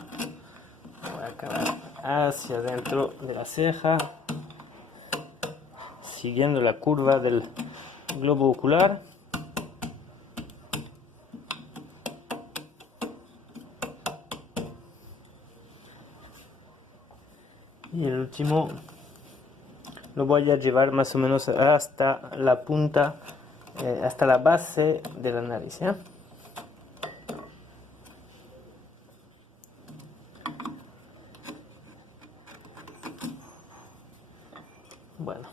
Voy a acabar hacia adentro de la ceja, siguiendo la curva del globo ocular. Y el último lo voy a llevar más o menos hasta la punta, hasta la base de la nariz, ¿ya? Bueno.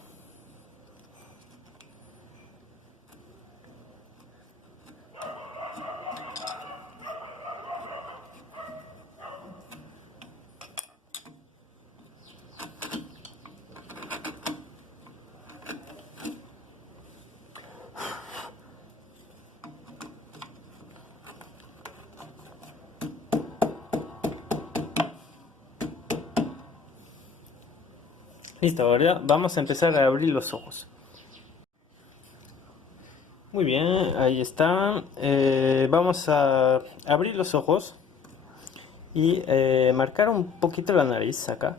Listo, ahora vamos a empezar a abrir los ojos. Muy bien, ahí está. Vamos a abrir los ojos y marcar un poquito la nariz acá.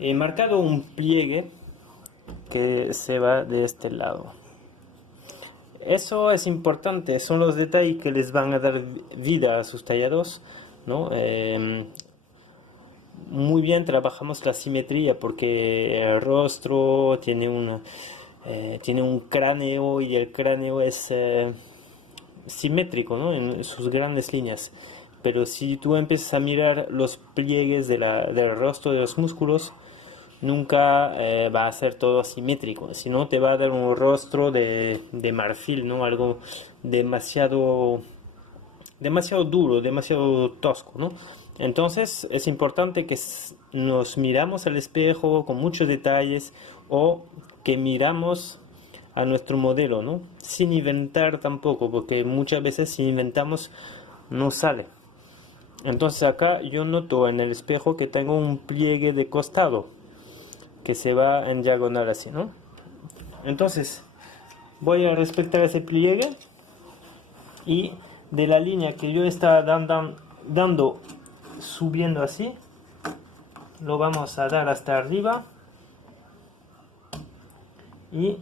He marcado un pliegue que se va de este lado. Eso es importante, son los detalles que les van a dar vida a sus tallados, ¿no? Muy bien trabajamos la simetría porque el rostro tiene un cráneo y el cráneo es simétrico, ¿no? En sus grandes líneas. Pero si tú empiezas a mirar los pliegues del rostro, de los músculos, nunca va a ser todo simétrico, sino te va a dar un rostro de marfil, ¿no? Algo demasiado duro, demasiado tosco, ¿no? Entonces es importante que nos miramos al espejo con muchos detalles o que miramos a nuestro modelo, ¿no? Sin inventar tampoco, porque muchas veces si inventamos no sale. Entonces acá yo noto en el espejo que tengo un pliegue de costado que se va en diagonal así, ¿no? Entonces voy a respetar ese pliegue y de la línea que yo estaba dando subiendo así, lo vamos a dar hasta arriba y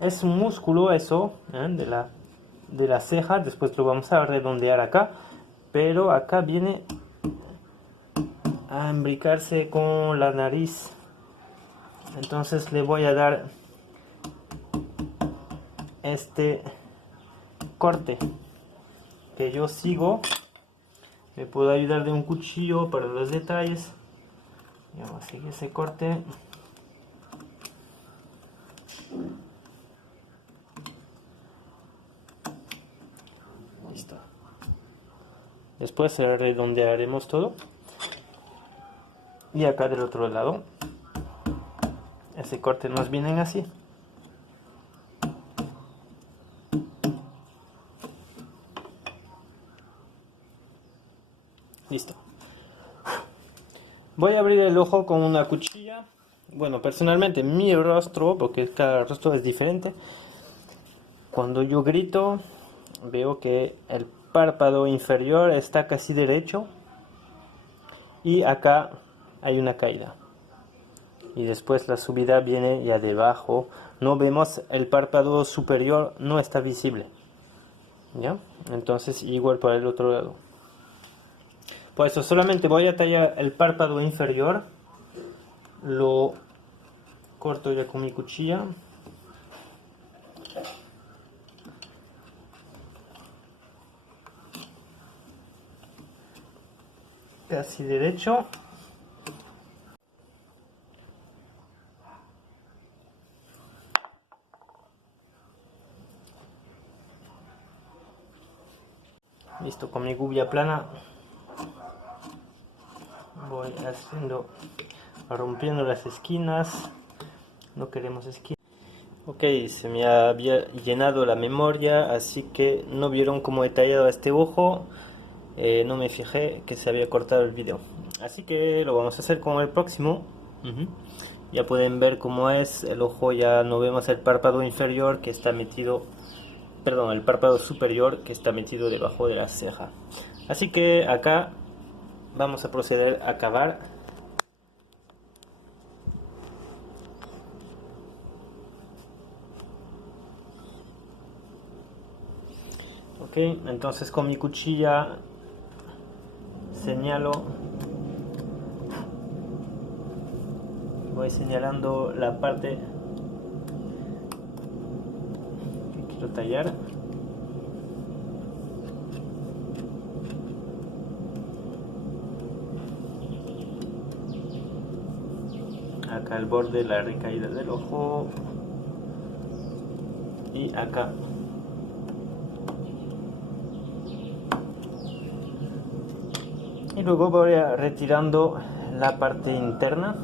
es un músculo eso, de la ceja. Después lo vamos a redondear acá, pero acá viene a imbricarse con la nariz. Entonces le voy a dar este corte que yo sigo. Me puedo ayudar de un cuchillo para los detalles. Vamos a seguir ese corte. Listo. Después redondearemos todo. Y acá del otro lado, ese corte nos viene así. Listo. Voy a abrir el ojo con una cuchilla. Bueno, personalmente mi rostro, porque cada rostro es diferente. Cuando yo grito, veo que el párpado inferior está casi derecho. Y acá hay una caída. Y después la subida viene ya debajo. No vemos el párpado superior, no está visible. ¿Ya? Entonces igual para el otro lado. Por eso solamente voy a tallar el párpado inferior. Lo corto ya con mi cuchilla. Casi derecho. Listo, con mi gubia plana voy rompiendo las esquinas. No queremos esquinas. Ok, se me había llenado la memoria, así que no vieron cómo he tallado este ojo. No me fijé que se había cortado el video. Así que lo vamos a hacer con el próximo. Ya pueden ver cómo es el ojo, ya no vemos el párpado inferior que está metido, perdón, el párpado superior que está metido debajo de la ceja. Así que acá vamos a proceder a acabar. Ok, entonces con mi cuchilla señalo, voy señalando la parte que quiero tallar. Acá el borde, la recaída del ojo y acá. Y luego voy retirando la parte interna.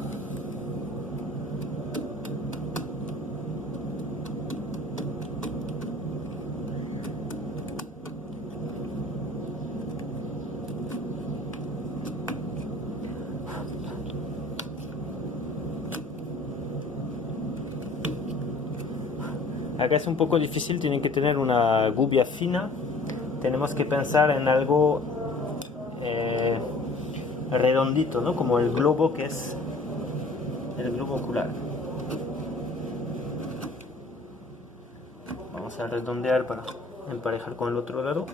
Acá es un poco difícil, tienen que tener una gubia fina. Tenemos que pensar en algo redondito, ¿no? Como el globo, que es el globo ocular. Vamos a redondear para emparejar con el otro lado.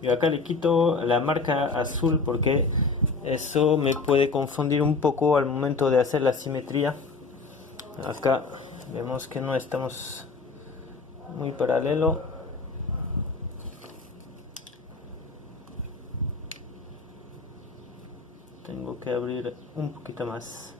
Yo acá le quito la marca azul porque Eso me puede confundir un poco al momento de hacer la simetría. Acá vemos que no estamos muy paralelo. Tengo que abrir un poquito más.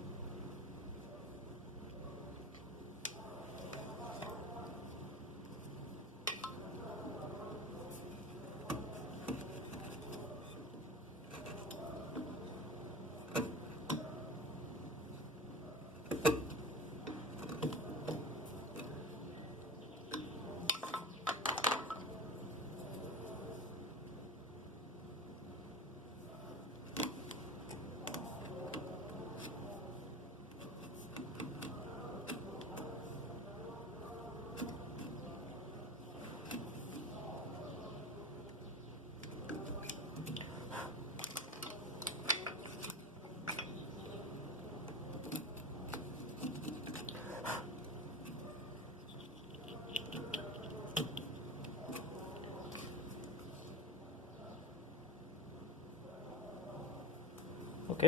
Ok.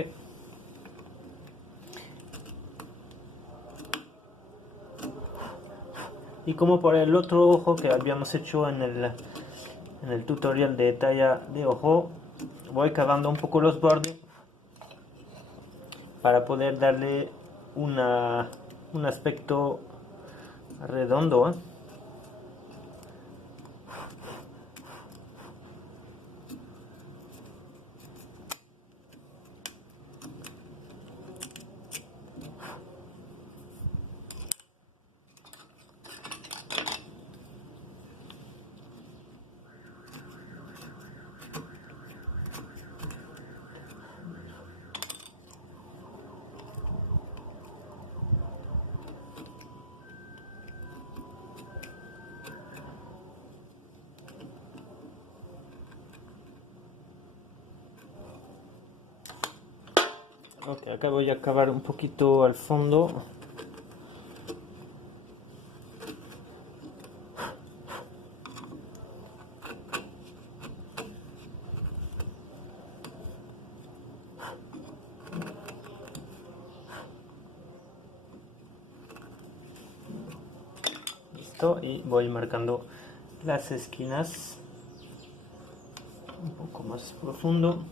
Y como por el otro ojo que habíamos hecho en el tutorial de talla de ojo, voy cavando un poco los bordes para poder darle un aspecto redondo, ¿eh? Ok, acá voy a acabar un poquito al fondo. Listo, y voy marcando las esquinas un poco más profundo.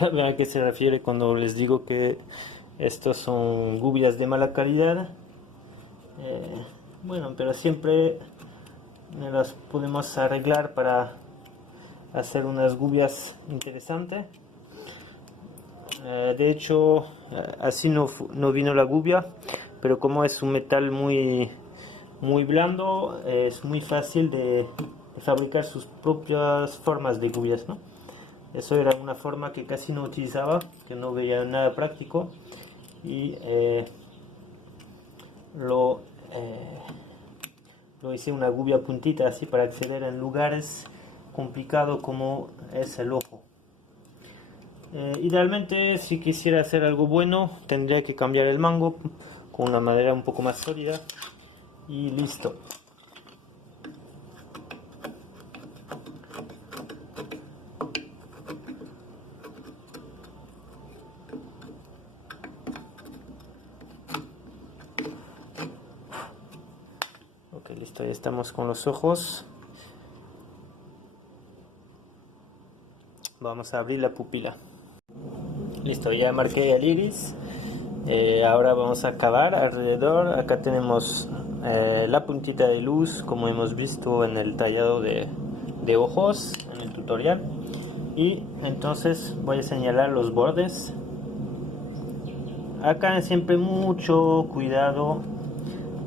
¿A qué se refiere cuando les digo que estos son gubias de mala calidad? Eh, bueno, pero siempre las podemos arreglar para hacer unas gubias interesantes. De hecho, así no vino la gubia, pero como es un metal muy blando, es muy fácil de fabricar sus propias formas de gubias, ¿no? Eso era una forma que casi no utilizaba, que no veía nada práctico y lo, eh, lo hice una gubia puntita así para acceder en lugares complicados como es el ojo. Idealmente, si quisiera hacer algo bueno, tendría que cambiar el mango con una madera un poco más sólida y listo. Ok, listo, ya estamos con los ojos. Vamos a abrir la pupila. Listo, ya marqué el iris. Ahora vamos a acabar alrededor. Acá tenemos la puntita de luz, como hemos visto en el tallado de ojos en el tutorial. Y entonces voy a señalar los bordes. Acá siempre mucho cuidado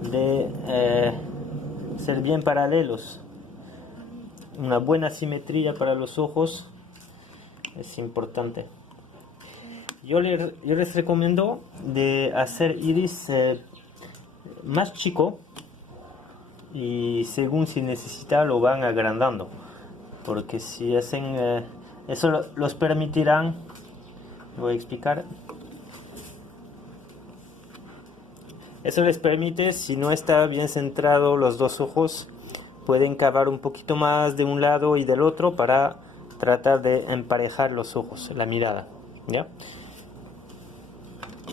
de ser bien paralelos. Una buena simetría para los ojos es importante. Yo les recomiendo de hacer iris más chico, y según si necesita lo van agrandando, porque si hacen eso los permitirán, voy a explicar, eso les permite, si no está bien centrado los dos ojos, pueden cavar un poquito más de un lado y del otro para tratar de emparejar los ojos, la mirada, ¿ya?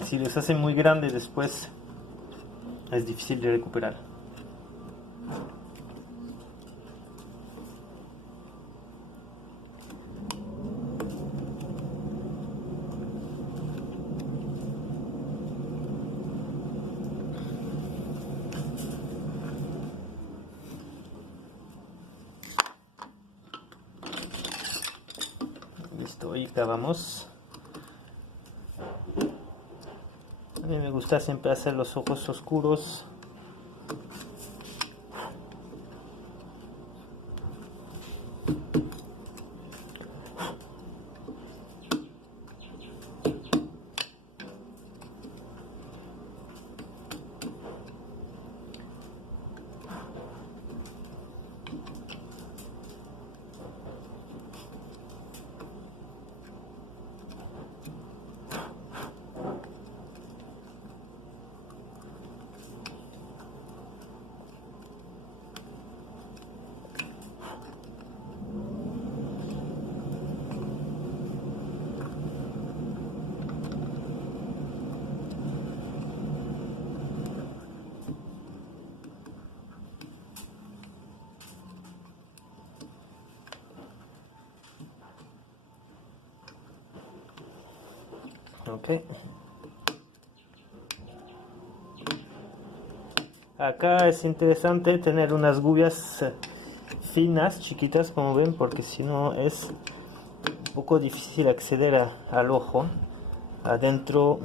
Si los hacen muy grandes después es difícil de recuperar. Listo, y acabamos. A mí me gusta siempre hacer los ojos oscuros. Ok. Acá es interesante tener unas gubias finas, chiquitas, como ven, porque si no es un poco difícil acceder al ojo. Adentro,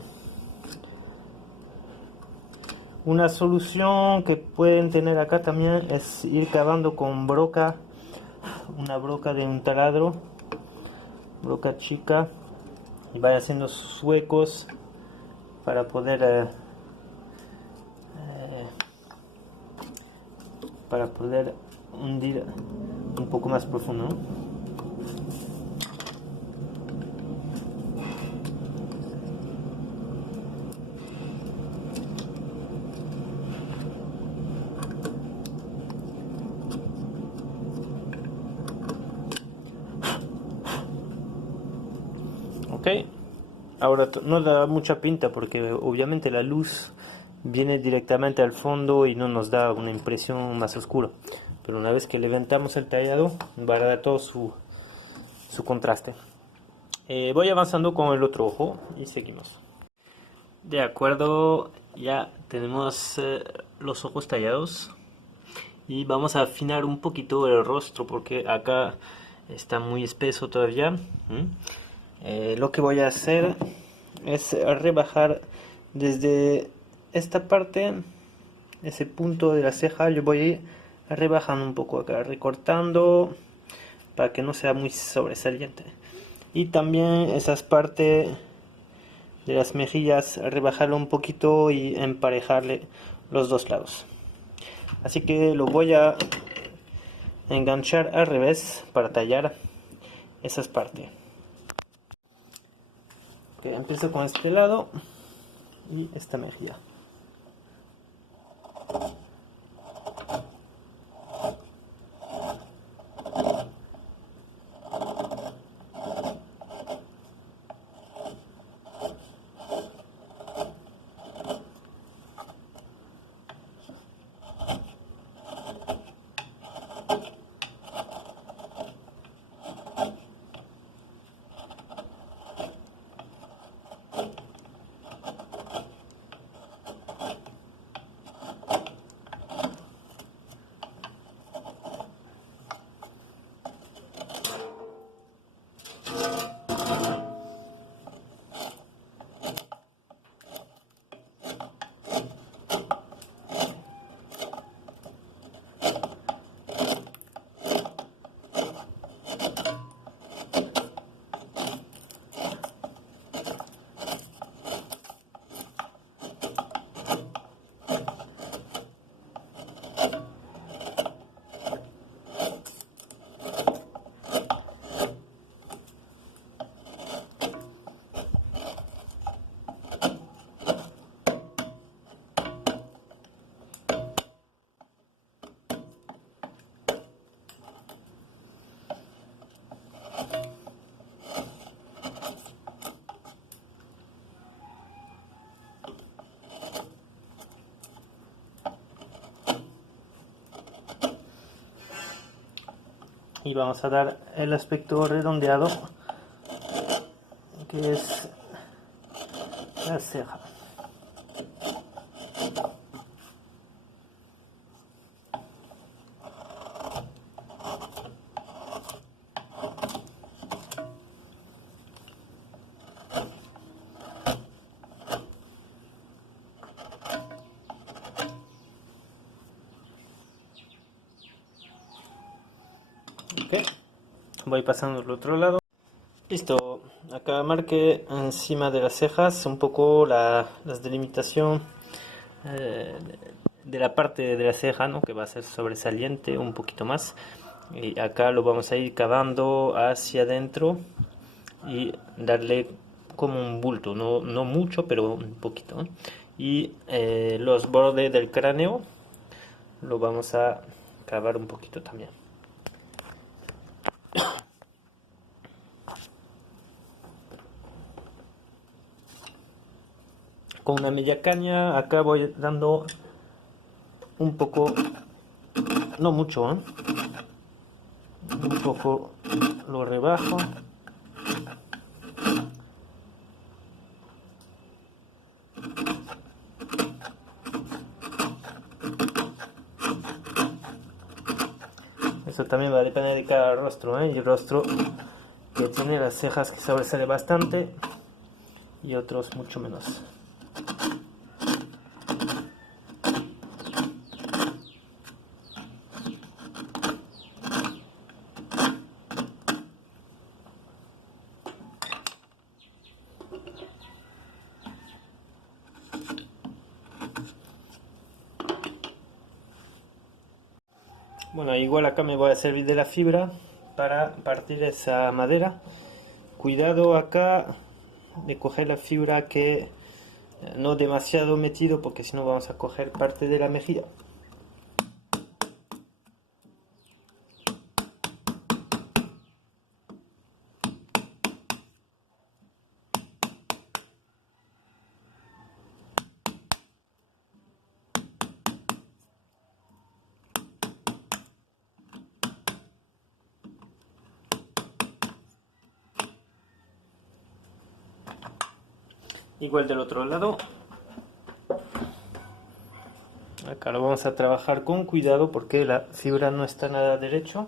una solución que pueden tener acá también es ir cavando con broca, una broca de un taladro, broca chica, y van haciendo sus huecos para poder hundir un poco más profundo, ¿no? Ok, ahora no da mucha pinta porque obviamente la luz viene directamente al fondo y no nos da una impresión más oscura, pero una vez que levantamos el tallado va a dar todo su contraste. Voy avanzando con el otro ojo y seguimos. De acuerdo, ya tenemos los ojos tallados y vamos a afinar un poquito el rostro porque acá está muy espeso todavía. Lo que voy a hacer es rebajar desde esta parte, ese punto de la ceja, yo voy a ir rebajando un poco acá, recortando para que no sea muy sobresaliente, y también esas partes de las mejillas rebajarlo un poquito y emparejarle los dos lados. Así que lo voy a enganchar al revés para tallar esas partes. Ok, empiezo con este lado y esta mejilla. Y vamos a dar el aspecto redondeado que es la ceja. Ok, voy pasando al otro lado. Listo, acá marqué encima de las cejas un poco las delimitación eh, de la parte de la ceja, ¿no? Que va a ser sobresaliente un poquito más. Y acá lo vamos a ir cavando hacia adentro y darle como un bulto, no mucho, pero un poquito, ¿no? Y los bordes del cráneo lo vamos a cavar un poquito también. Con una media caña acá voy dando un poco, no mucho, ¿eh? Un poco lo rebajo. Eso también va a depender de cada rostro, ¿eh? Y el rostro que tiene las cejas que sobresale bastante y otros mucho menos. Bueno, igual acá me voy a servir de la fibra para partir esa madera. Cuidado acá de coger la fibra que no demasiado metido porque si no vamos a coger parte de la mejilla. Igual del otro lado. Acá lo vamos a trabajar con cuidado porque la fibra no está nada derecho.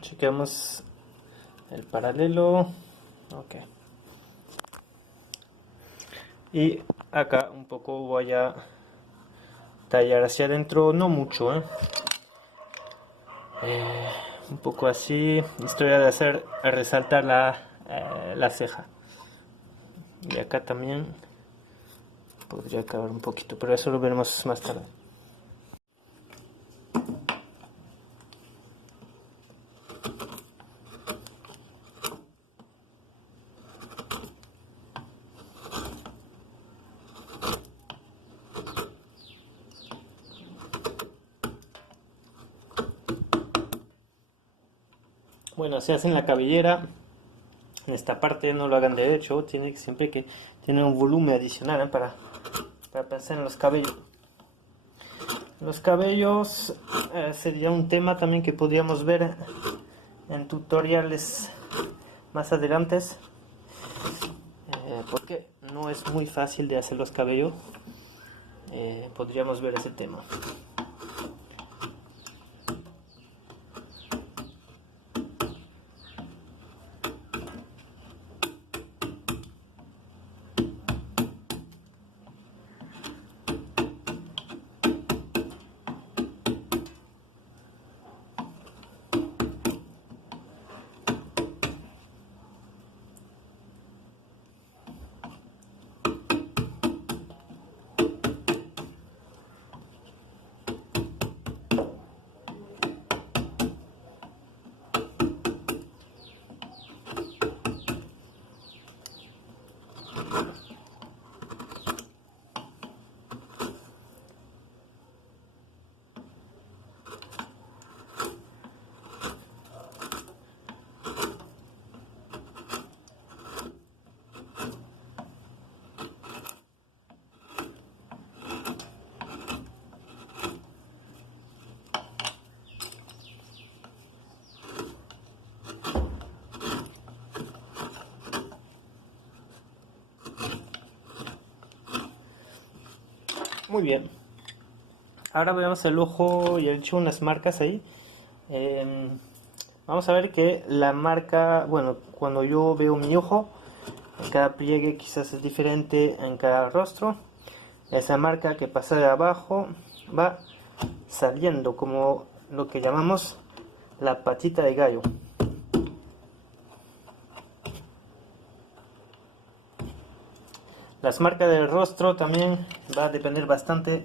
chequeamos el paralelo. Ok. Y acá un poco voy a tallar hacia adentro, no mucho, un poco así. Estoy a hacer resaltar la ceja. Y acá también podría acabar un poquito, pero eso lo veremos más tarde. Bueno, se hace en la cabellera. En esta parte no lo hagan derecho, tiene siempre que tener un volumen adicional, para pensar en los cabellos. Los cabellos sería un tema también que podríamos ver en tutoriales más adelante, porque no es muy fácil de hacer los cabellos. Podríamos ver ese tema. Muy bien. Ahora veamos el ojo y he hecho unas marcas ahí. Vamos a ver que la marca, bueno, cuando yo veo mi ojo, en cada pliegue quizás es diferente en cada rostro. Esa marca que pasa de abajo va saliendo como lo que llamamos la patita de gallo. Las marcas del rostro también va a depender bastante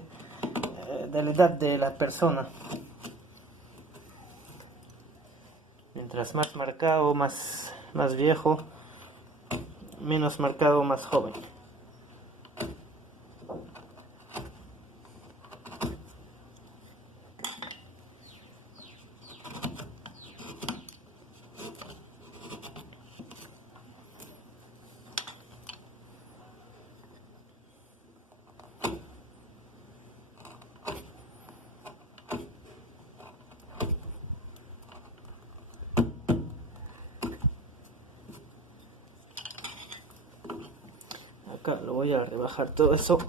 de la edad de la persona. Mientras más marcado, más viejo, menos marcado, más joven. Acá lo voy a rebajar todo eso.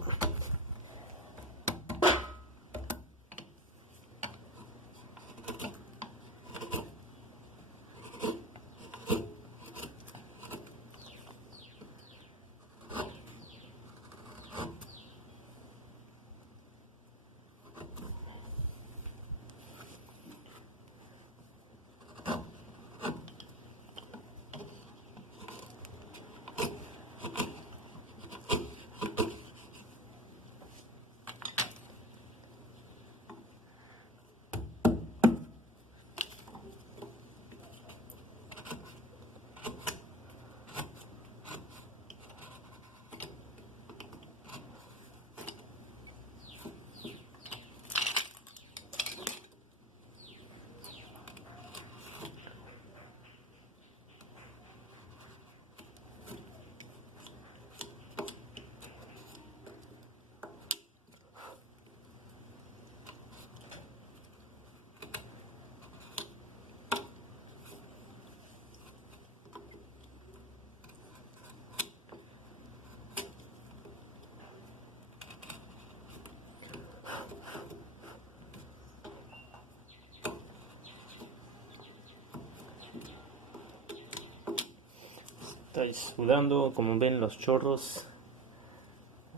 Estoy sudando, como ven los chorros,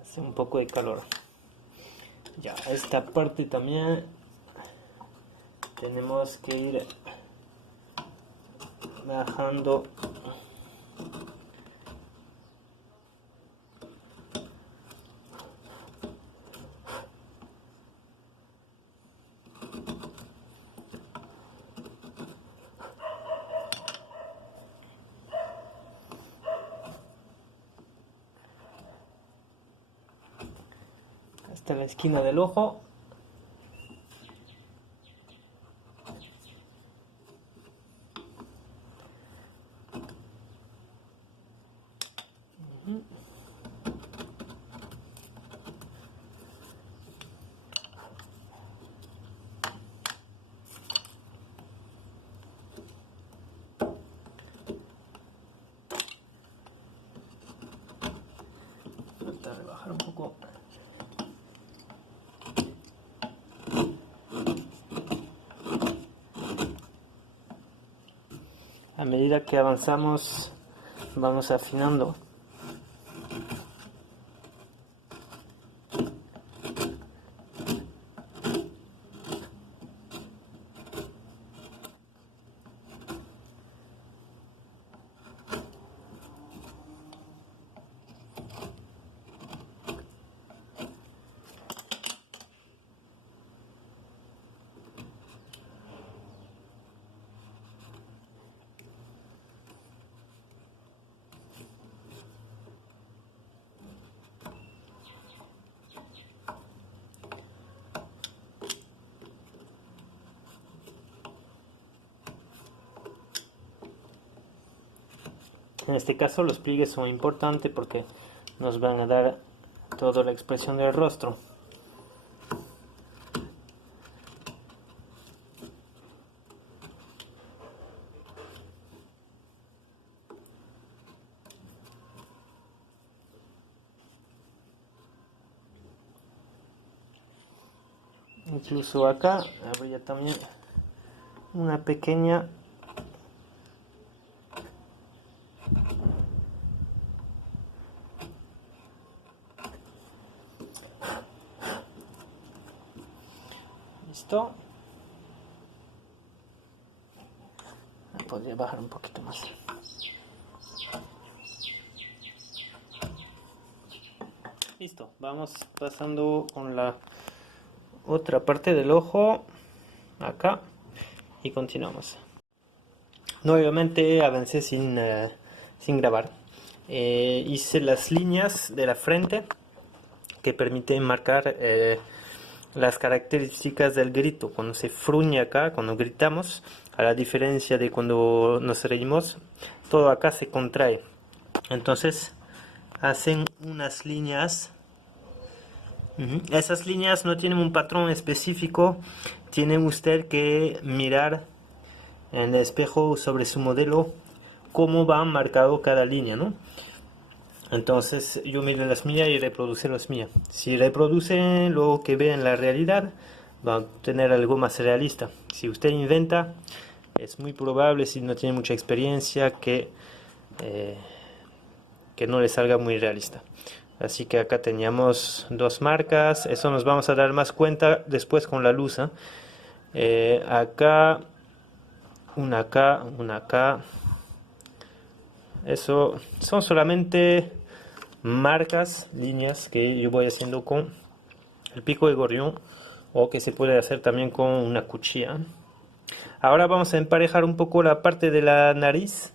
hace un poco de calor. Ya, esta parte también tenemos que ir bajando. Hasta la esquina del ojo. Tratar de bajar un poco. A medida que avanzamos, vamos afinando. En este caso los pliegues son importantes porque nos van a dar toda la expresión del rostro. Incluso acá habría también una pequeña listo. Podría bajar un poquito más. Listo, vamos pasando con la otra parte del ojo acá y continuamos. Nuevamente avancé sin grabar. Hice las líneas de la frente que permiten marcar las características del grito. Cuando se fruñe acá, cuando gritamos, a la diferencia de cuando nos reímos, todo acá se contrae. Entonces hacen unas líneas. Esas líneas no tienen un patrón específico, tiene usted que mirar en el espejo sobre su modelo cómo va marcado cada línea, ¿no? Entonces yo miro las mías y reproduce las mías. Si reproduce lo que ve en la realidad, va a tener algo más realista. Si usted inventa, es muy probable, si no tiene mucha experiencia, que no le salga muy realista. Así que acá teníamos dos marcas, eso nos vamos a dar más cuenta después con la luz. Acá, una acá, una acá. Eso son solamente marcas, líneas que yo voy haciendo con el pico de gorrión o que se puede hacer también con una cuchilla. Ahora vamos a emparejar un poco la parte de la nariz.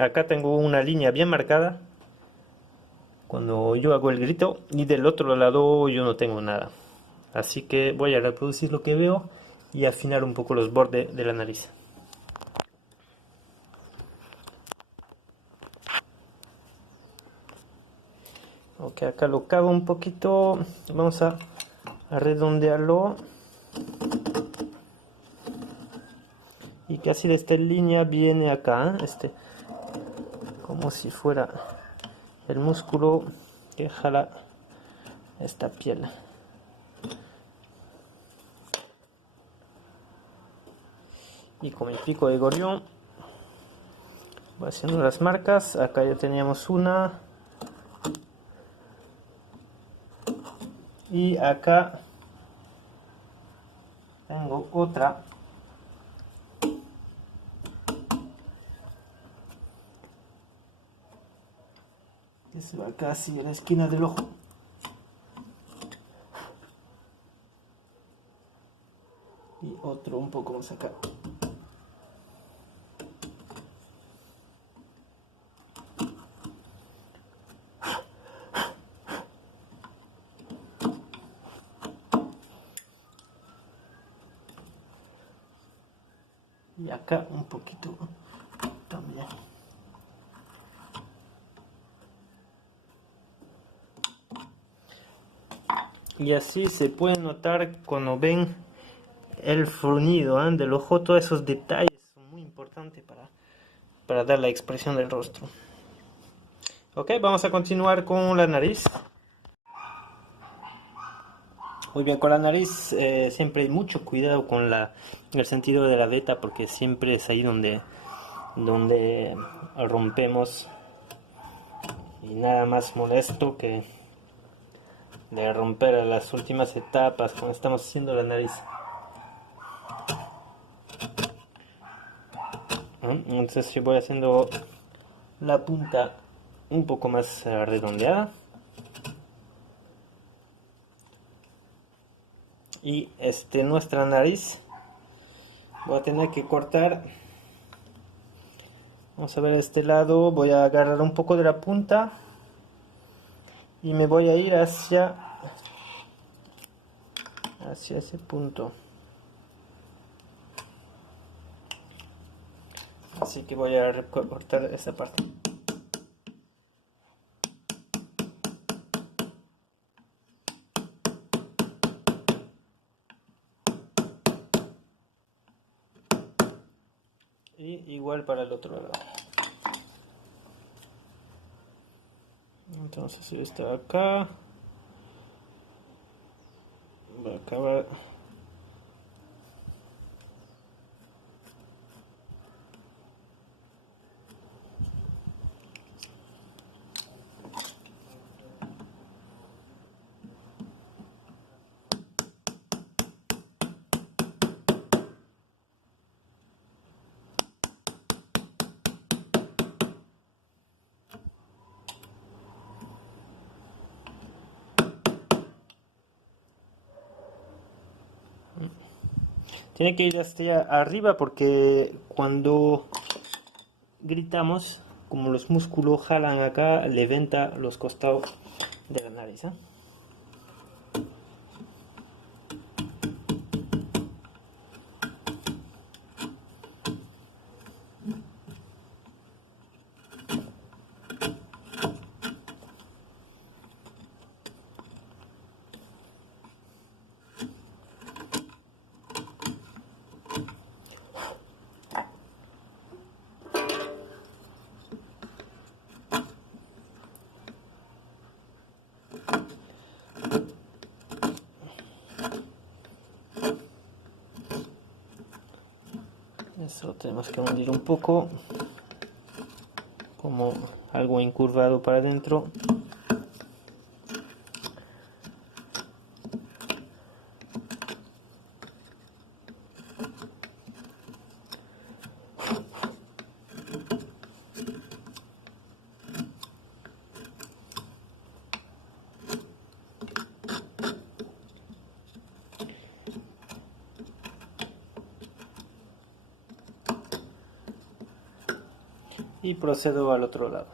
Acá tengo una línea bien marcada cuando yo hago el grito y del otro lado yo no tengo nada, así que voy a reproducir lo que veo y afinar un poco los bordes de la nariz. Ok, acá lo cago un poquito, vamos a redondearlo y casi de esta línea viene acá, como si fuera el músculo que jala esta piel. Y con el pico de gorrión Voy haciendo las marcas. Acá ya teníamos una. Y acá tengo otra. Que se va casi a la esquina del ojo. Y otro un poco más acá. Y acá un poquito también. Y así se puede notar cuando ven el fornido del ojo. Todos esos detalles son muy importantes para dar la expresión del rostro. Ok, vamos a continuar con la nariz. Muy bien, con la nariz siempre hay mucho cuidado con el sentido de la veta, porque siempre es ahí donde rompemos, y nada más molesto que de romper las últimas etapas cuando estamos haciendo la nariz. Entonces yo voy haciendo la punta un poco más redondeada. Y nuestra nariz voy a tener que cortar. Vamos a ver este lado. Voy a agarrar un poco de la punta y me voy a ir hacia ese punto. Así que voy a recortar esa parte. Y igual para el otro lado. Entonces este de acá va a acabar. Tiene que ir hacia arriba porque cuando gritamos, como los músculos jalan acá, levanta los costados de la nariz. Eso tenemos que hundir un poco, como algo incurvado para adentro. Y procedo al otro lado.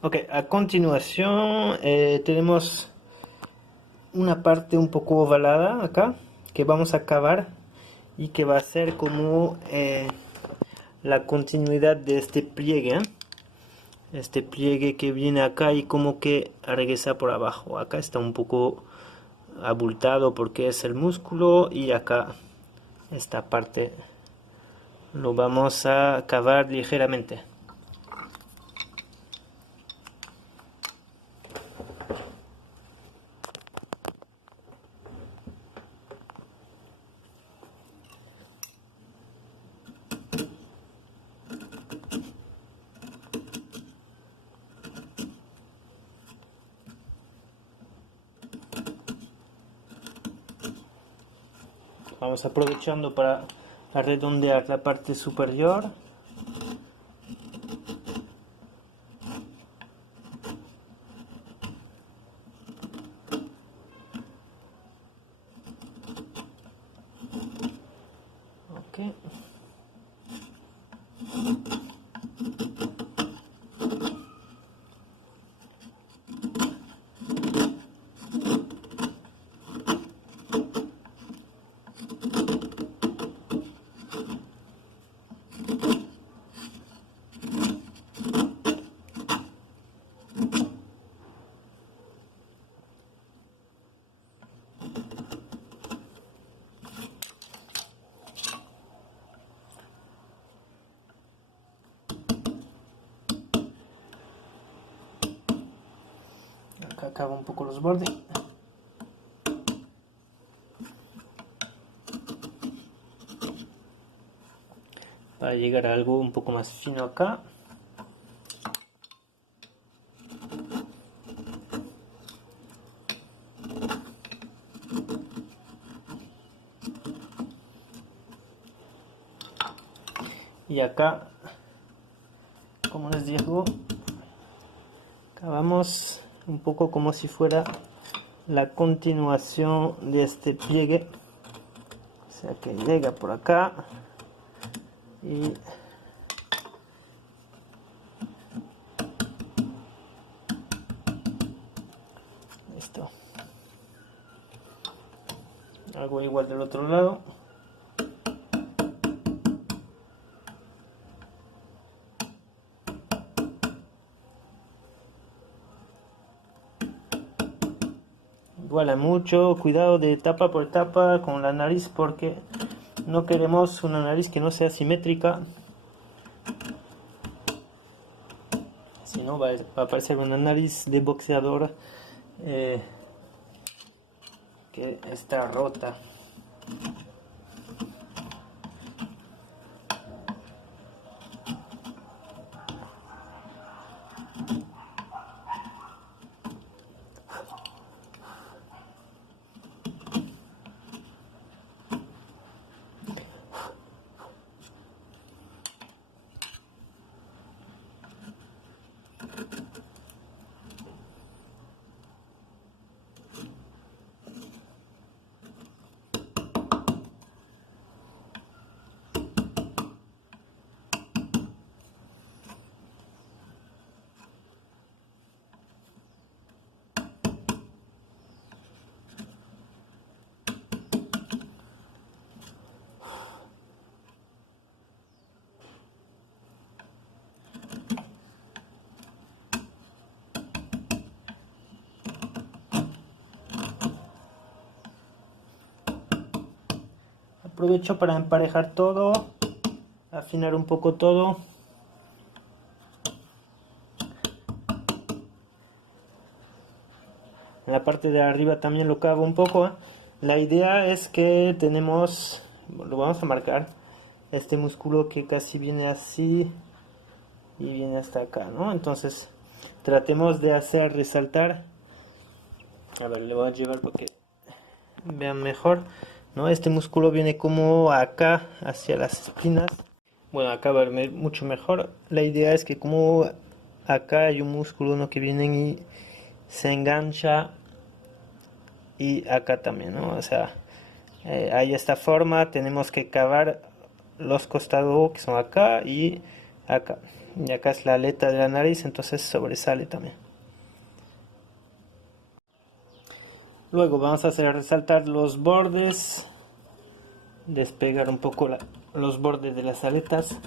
Ok, a continuación tenemos una parte un poco ovalada acá que vamos a acabar y que va a ser como la continuidad de este pliegue. Este pliegue que viene acá y como que regresa por abajo. Acá está un poco abultado porque es el músculo, y acá esta parte lo vamos a acabar ligeramente. vamos aprovechando para redondear la parte superior. Ok. Acá acabo un poco los bordes. Para llegar a algo un poco más fino acá. Y acá, como les digo, acabamos un poco como si fuera la continuación de este pliegue, o sea que llega por acá y listo. Hago igual del otro lado. Igual mucho cuidado de etapa por etapa con la nariz, porque no queremos una nariz que no sea simétrica, si no va a parecer una nariz de boxeador que está rota. Aprovecho para emparejar todo, afinar un poco todo. En la parte de arriba también lo cavo un poco. La idea es que tenemos, lo vamos a marcar, este músculo que casi viene así y viene hasta acá, ¿no? Entonces tratemos de hacer resaltar. A ver, le voy a llevar para que vean mejor, ¿no? Este músculo viene como acá hacia las espinas. Bueno, acá va a ver mucho mejor. La idea es que como acá hay un músculo, ¿no?, que viene y se engancha, y acá también, ¿no? O sea, hay esta forma, tenemos que cavar los costados que son acá y acá. Y acá es la aleta de la nariz, entonces sobresale también. Luego vamos a hacer resaltar los bordes, despegar un poco los bordes de las aletas,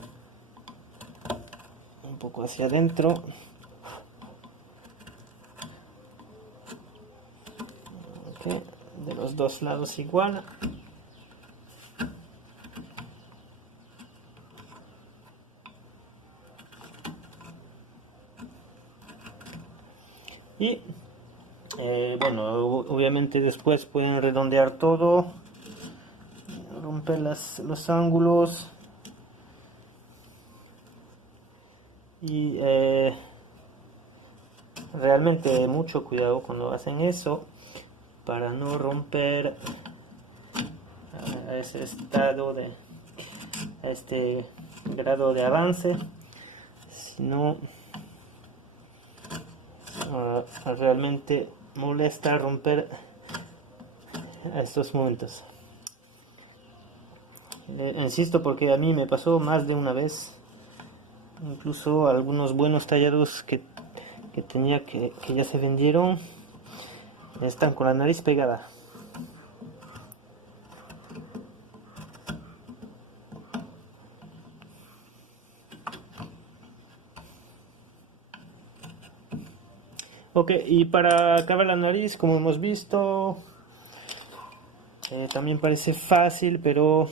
un poco hacia adentro. Okay. De los dos lados igual. Y bueno, obviamente después pueden redondear todo, romper los ángulos y realmente mucho cuidado cuando hacen eso para no romper a ese estado a este grado de avance, si no realmente molesta romper a estos momentos. Insisto porque a mí me pasó más de una vez, incluso algunos buenos tallados que tenía que ya se vendieron están con la nariz pegada. Ok, y para acabar la nariz, como hemos visto, también parece fácil, pero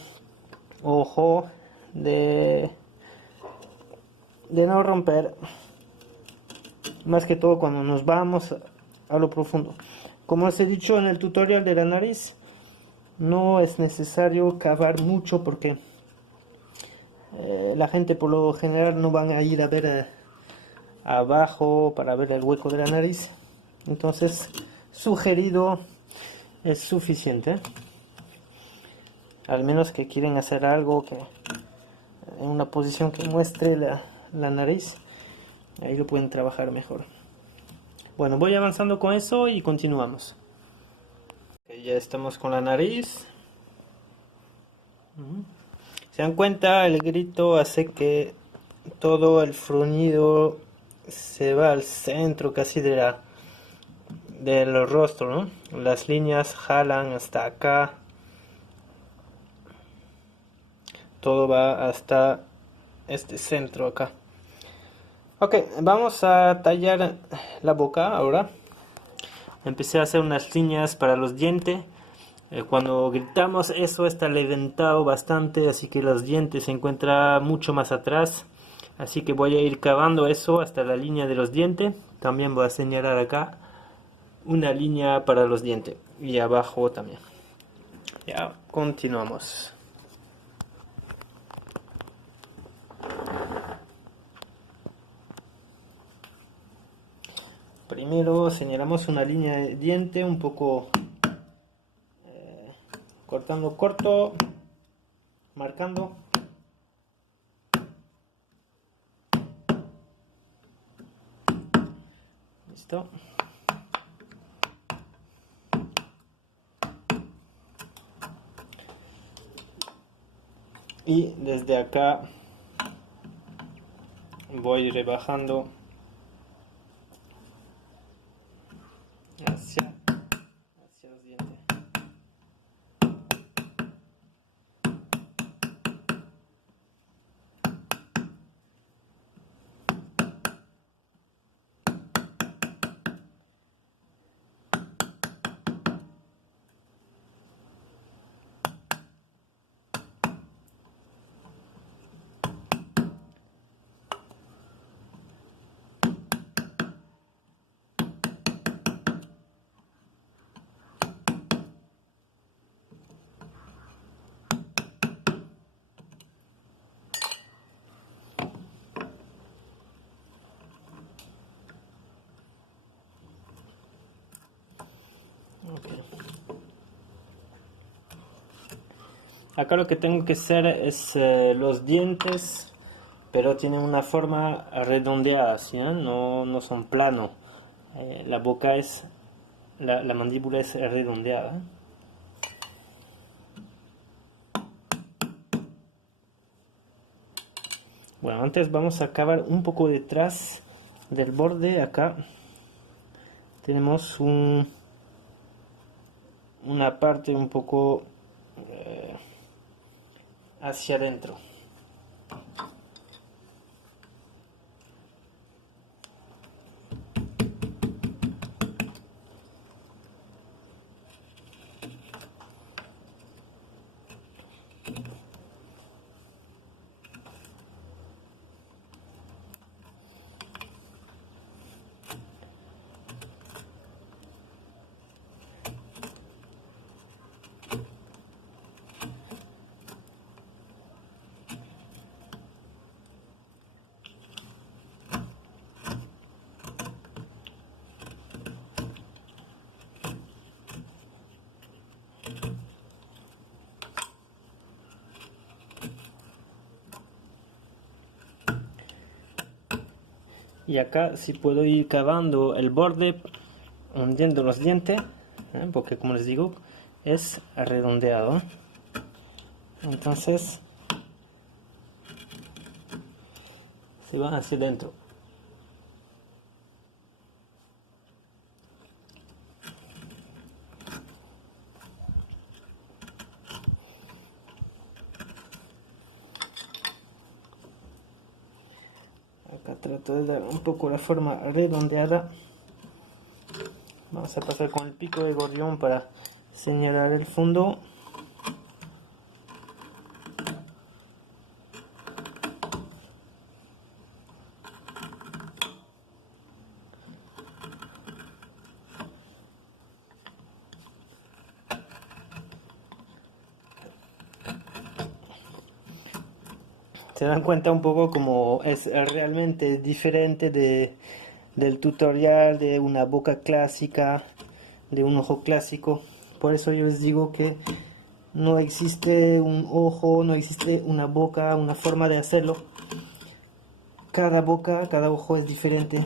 ojo de no romper, más que todo cuando nos vamos a lo profundo. Como os he dicho en el tutorial de la nariz, no es necesario cavar mucho porque la gente por lo general no van a ir a ver abajo para ver el hueco de la nariz. Entonces, sugerido es suficiente. Al menos que quieren hacer algo que en una posición que muestre la nariz, ahí lo pueden trabajar mejor. Bueno, voy avanzando con eso y continuamos. Okay, ya estamos con la nariz. ¿Se dan cuenta? El grito hace que todo el frunido se va al centro casi del rostro, ¿no? Las líneas jalan hasta acá. Todo va hasta este centro acá. Ok, vamos a tallar la boca ahora. Empecé a hacer unas líneas para los dientes. Cuando gritamos eso está levantado bastante, así que los dientes se encuentran mucho más atrás. Así que voy a ir cavando eso hasta la línea de los dientes. También voy a señalar acá una línea para los dientes y abajo también. Ya, continuamos. Primero señalamos una línea de diente un poco cortando corto, marcando. Listo. Y desde acá voy rebajando hacia los dientes. Okay. Acá lo que tengo que hacer es los dientes, pero tienen una forma redondeada, ¿sí? No son planos. La boca es, la mandíbula es redondeada. Bueno, antes vamos a acabar un poco detrás del borde. Acá tenemos una parte un poco hacia adentro. Y acá sí puedo ir cavando el borde, hundiendo los dientes, porque como les digo, es redondeado. Entonces se van hacia adentro. Acá trato de dar un poco la forma redondeada. Vamos a pasar con el pico de gorrión para señalar el fondo. Se dan cuenta un poco como es realmente diferente del tutorial de una boca clásica, de un ojo clásico. Por eso yo les digo que no existe un ojo, no existe una boca, una forma de hacerlo. Cada boca, cada ojo es diferente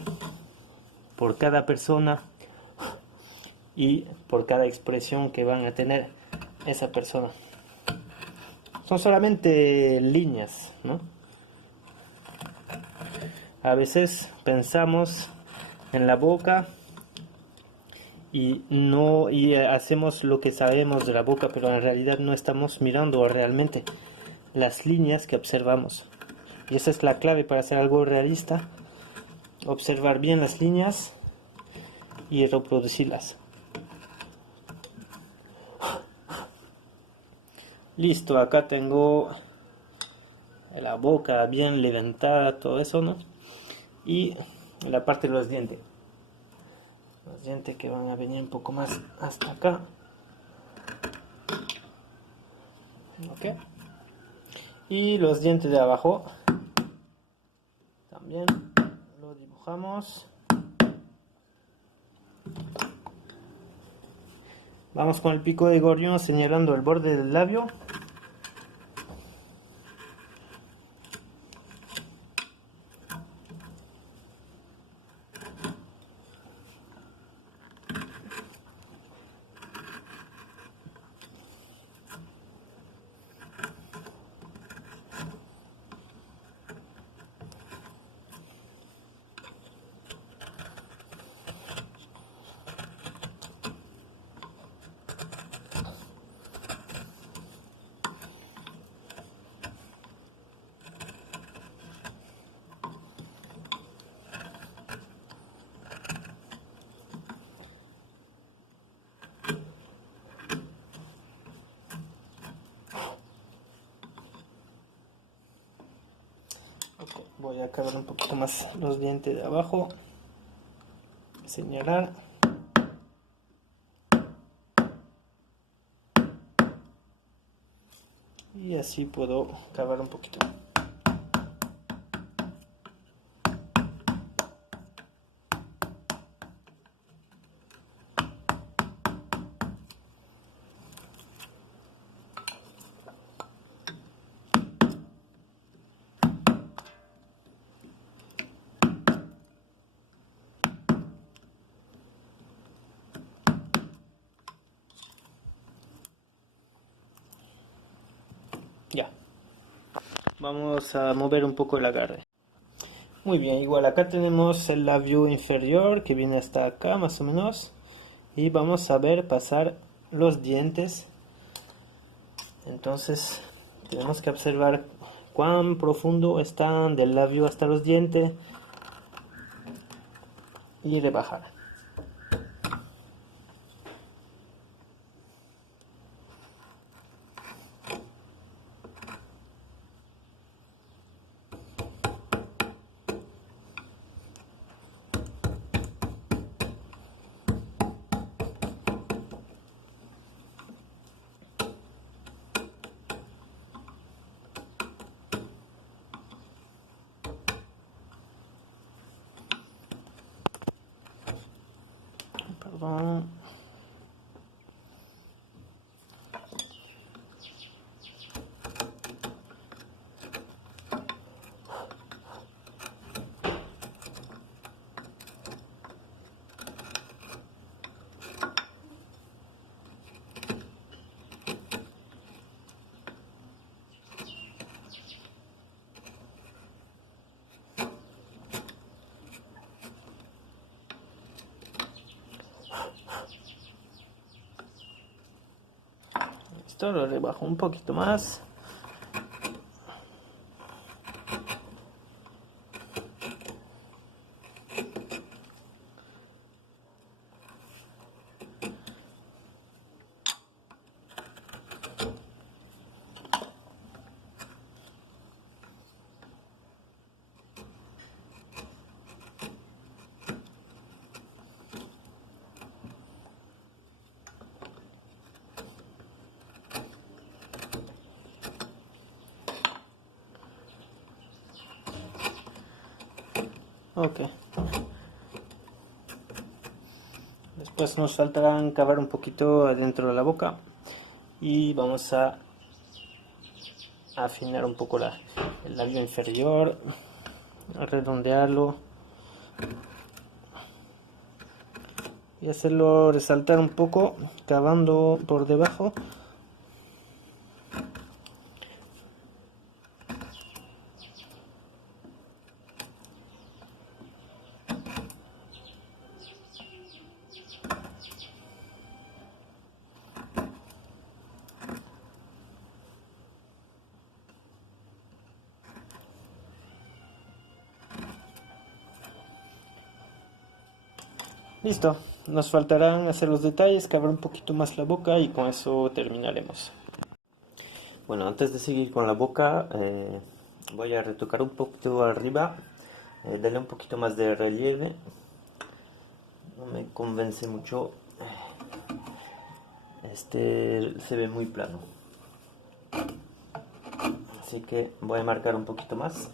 por cada persona y por cada expresión que van a tener esa persona. Son solamente líneas, ¿no? A veces pensamos en la boca y hacemos lo que sabemos de la boca, pero en realidad no estamos mirando realmente las líneas que observamos. Y esa es la clave para hacer algo realista: observar bien las líneas y reproducirlas. Listo, acá tengo la boca bien levantada, todo eso, ¿no? Y la parte de los dientes. Los dientes que van a venir un poco más hasta acá. Ok. Y los dientes de abajo también lo dibujamos. Vamos con el pico de gorrión señalando el borde del labio. Okay, voy a acabar un poquito más los dientes de abajo. Señalar. Y así puedo acabar un poquito. Ya. Vamos a mover un poco el agarre. Muy bien, igual acá tenemos el labio inferior que viene hasta acá más o menos. Y vamos a ver pasar los dientes. Entonces tenemos que observar cuán profundo están del labio hasta los dientes y rebajar. Perdón. Listo, lo rebajo un poquito más. Ok. Después nos faltará encavar un poquito adentro de la boca y vamos a afinar un poco el labio inferior, a redondearlo y hacerlo resaltar un poco, cavando por debajo. Listo, nos faltarán hacer los detalles, cavar un poquito más la boca y con eso terminaremos. Bueno, antes de seguir con la boca, voy a retocar un poquito arriba, darle un poquito más de relieve. No me convence mucho, este se ve muy plano, así que voy a marcar un poquito más.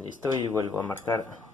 Listo, y vuelvo a marcar.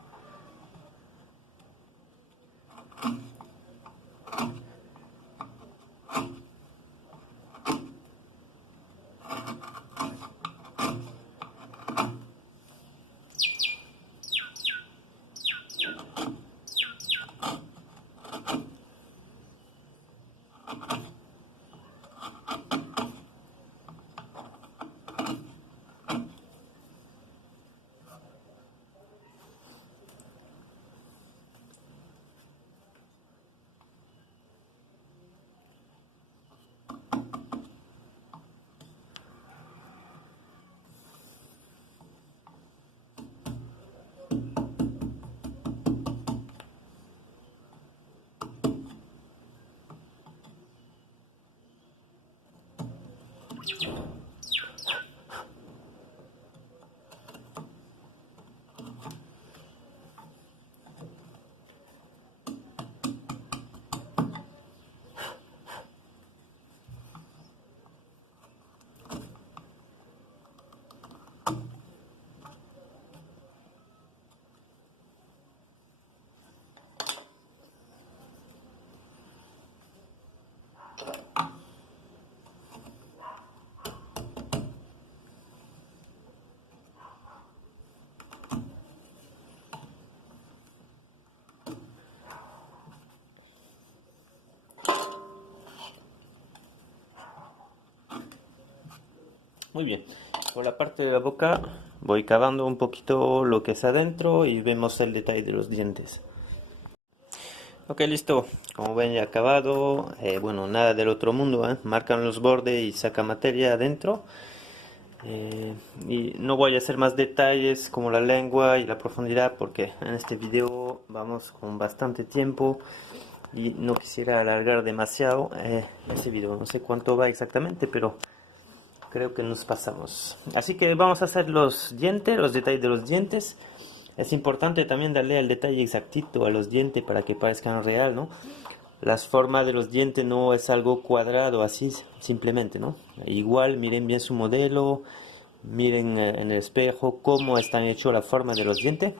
Muy bien, por la parte de la boca voy cavando un poquito lo que es adentro y vemos el detalle de los dientes. Ok, listo. Como ven, ya acabado. Bueno, nada del otro mundo, ¿eh? Marcan los bordes y saca materia adentro. Y no voy a hacer más detalles como la lengua y la profundidad porque en este video vamos con bastante tiempo y no quisiera alargar demasiado este video. No sé cuánto va exactamente, pero creo que nos pasamos. Así que vamos a hacer los dientes, los detalles de los dientes. Es importante también darle el detalle exactito a los dientes para que parezcan real, ¿no? Las formas de los dientes no es algo cuadrado así simplemente, ¿no? Igual miren bien su modelo, miren en el espejo cómo están hechos la forma de los dientes.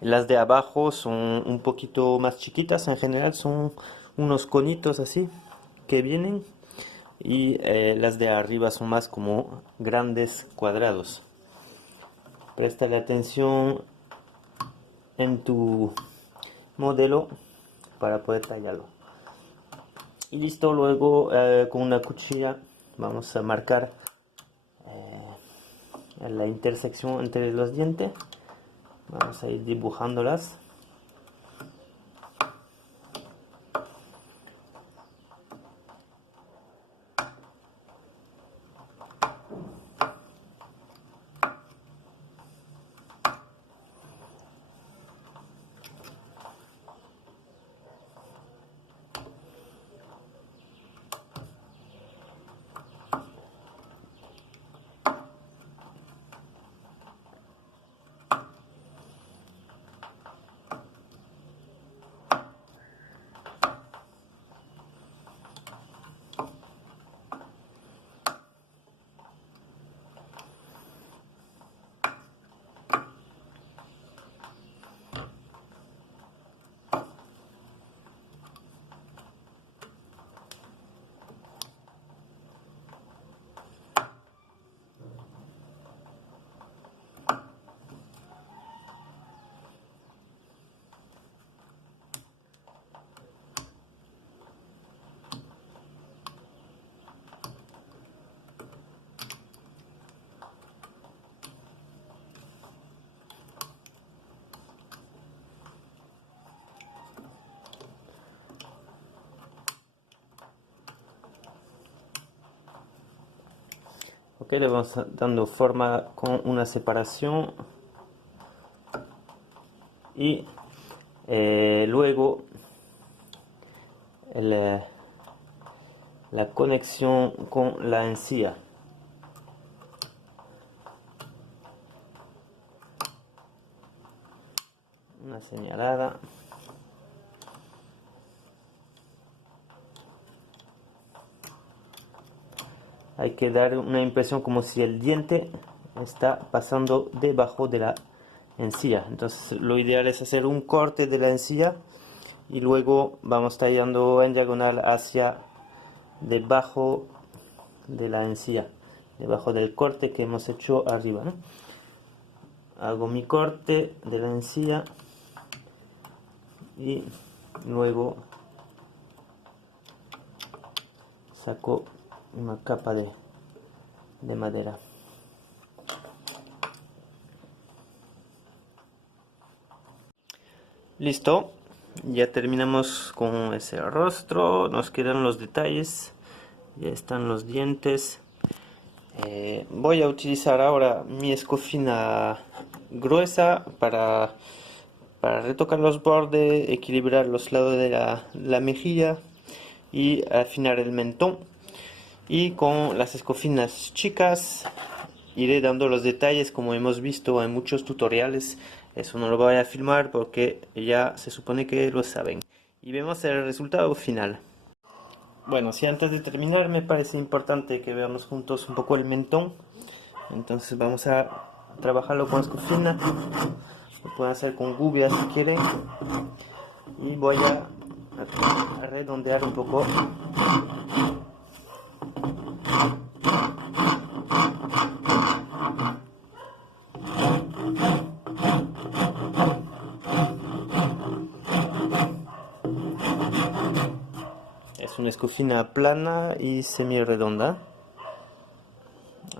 Las de abajo son un poquito más chiquitas, en general son unos conitos así que vienen y las de arriba son más como grandes cuadrados. Préstale atención en tu modelo para poder tallarlo. Y listo, luego con una cuchilla vamos a marcar la intersección entre los dientes. Vamos a ir dibujándolas. Ok, le vamos dando forma con una separación y luego el, la conexión con la encía. Una señalada. Hay que dar una impresión como si el diente está pasando debajo de la encía. Entonces lo ideal es hacer un corte de la encía y luego vamos tallando en diagonal hacia debajo de la encía, debajo del corte que hemos hecho arriba, ¿no? Hago mi corte de la encía y luego saco una capa de madera. Listo, ya terminamos con ese rostro, nos quedan los detalles, ya están los dientes. Voy a utilizar ahora mi escofina gruesa para retocar los bordes, equilibrar los lados de la mejilla y afinar el mentón. Y con las escofinas chicas iré dando los detalles como hemos visto en muchos tutoriales. Eso no lo voy a filmar porque ya se supone que lo saben. Y vemos el resultado final. Bueno, si antes de terminar me parece importante que veamos juntos un poco el mentón. Entonces vamos a trabajarlo con escofina. Lo pueden hacer con gubia si quieren. Y voy a a redondear un poco. Es una escofina plana y semi redonda,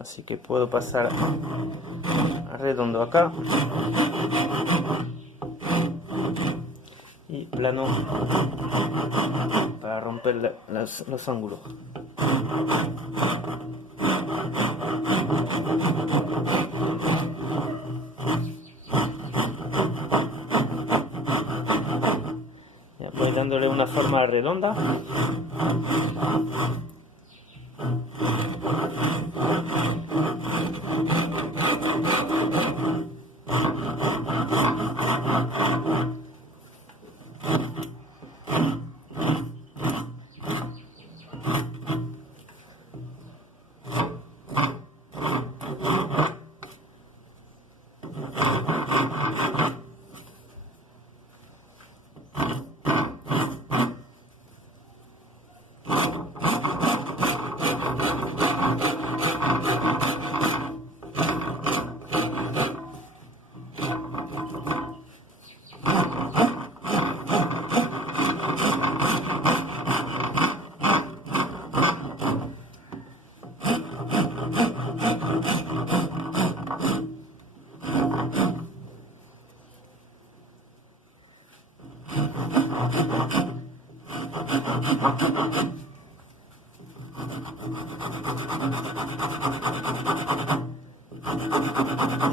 así que puedo pasar redondo acá y plano para romper los ángulos. Ya voy dándole una forma redonda.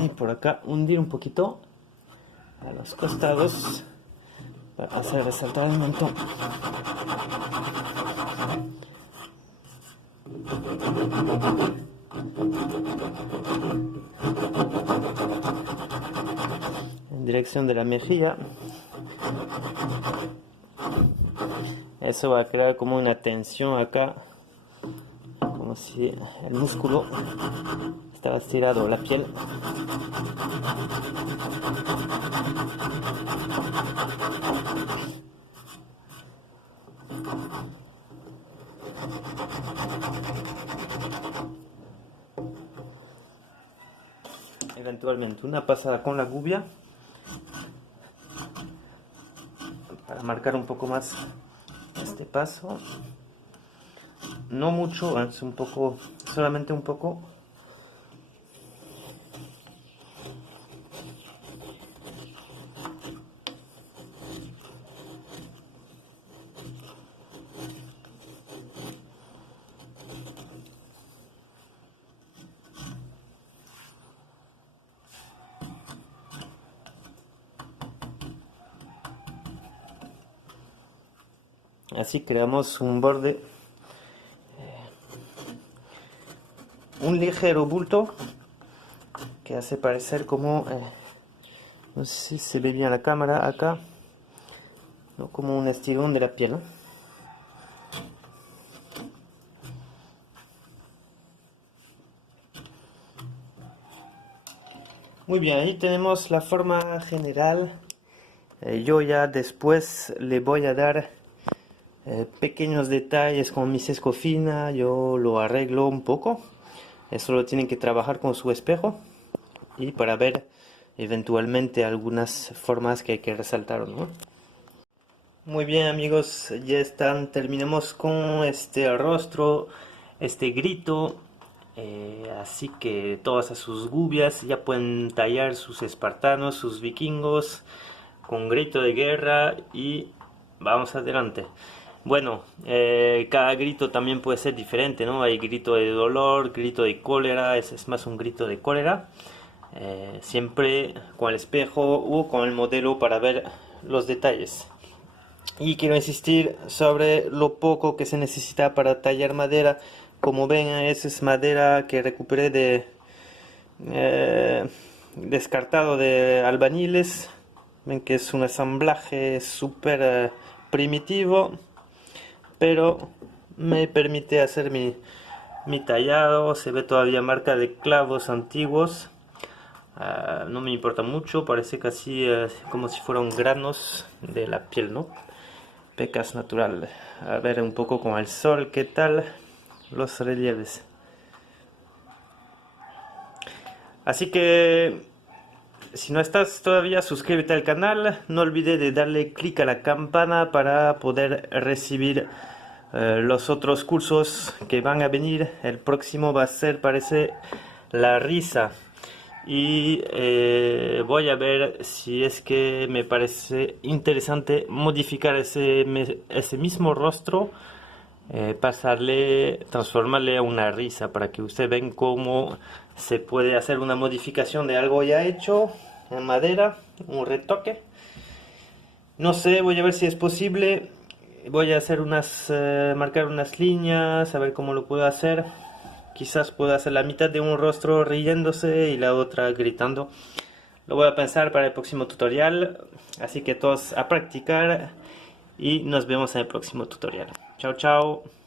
Y por acá hundir un poquito a los costados para hacer resaltar el mentón. En dirección de la mejilla. Eso va a crear como una tensión acá, como si el músculo estaba estirado, la piel. Eventualmente una pasada con la gubia para marcar un poco más este paso. No mucho, es un poco, solamente un poco. Así creamos un borde, un ligero bulto que hace parecer como, no sé si se ve bien la cámara acá, ¿no? Como un estirón de la piel, ¿no? Muy bien, ahí tenemos la forma general. Yo ya después le voy a dar pequeños detalles con mis escofina, yo lo arreglo un poco. Eso lo tienen que trabajar con su espejo y para ver eventualmente algunas formas que hay que resaltar, ¿no? Muy bien amigos, ya están, terminamos con este rostro, este grito, así que todas a sus gubias ya pueden tallar sus espartanos, sus vikingos, con grito de guerra y vamos adelante. Bueno, cada grito también puede ser diferente, ¿no? Hay grito de dolor, grito de cólera, ese es más un grito de cólera. Siempre con el espejo o con el modelo para ver los detalles. Y quiero insistir sobre lo poco que se necesita para tallar madera. Como ven, esa es madera que recuperé de descartado de albañiles. Ven que es un ensamblaje súper primitivo, pero me permite hacer mi tallado. Se ve todavía marca de clavos antiguos. No me importa mucho, parece casi como si fueran granos de la piel, ¿no? pecas natural. A ver un poco con el sol qué tal los relieves. Así que si no estás todavía, suscríbete al canal. No olvides de darle clic a la campana para poder recibir los otros cursos que van a venir. El próximo va a ser, parece, la risa. Y voy a ver si es que me parece interesante modificar ese mismo rostro, transformarle a una risa para que ustedes vean cómo se puede hacer una modificación de algo ya hecho en madera, un retoque. No sé, voy a ver si es posible. Voy a hacer marcar unas líneas, a ver cómo lo puedo hacer. Quizás pueda hacer la mitad de un rostro riéndose y la otra gritando. Lo voy a pensar para el próximo tutorial. Así que todos a practicar y nos vemos en el próximo tutorial. Chao, chao.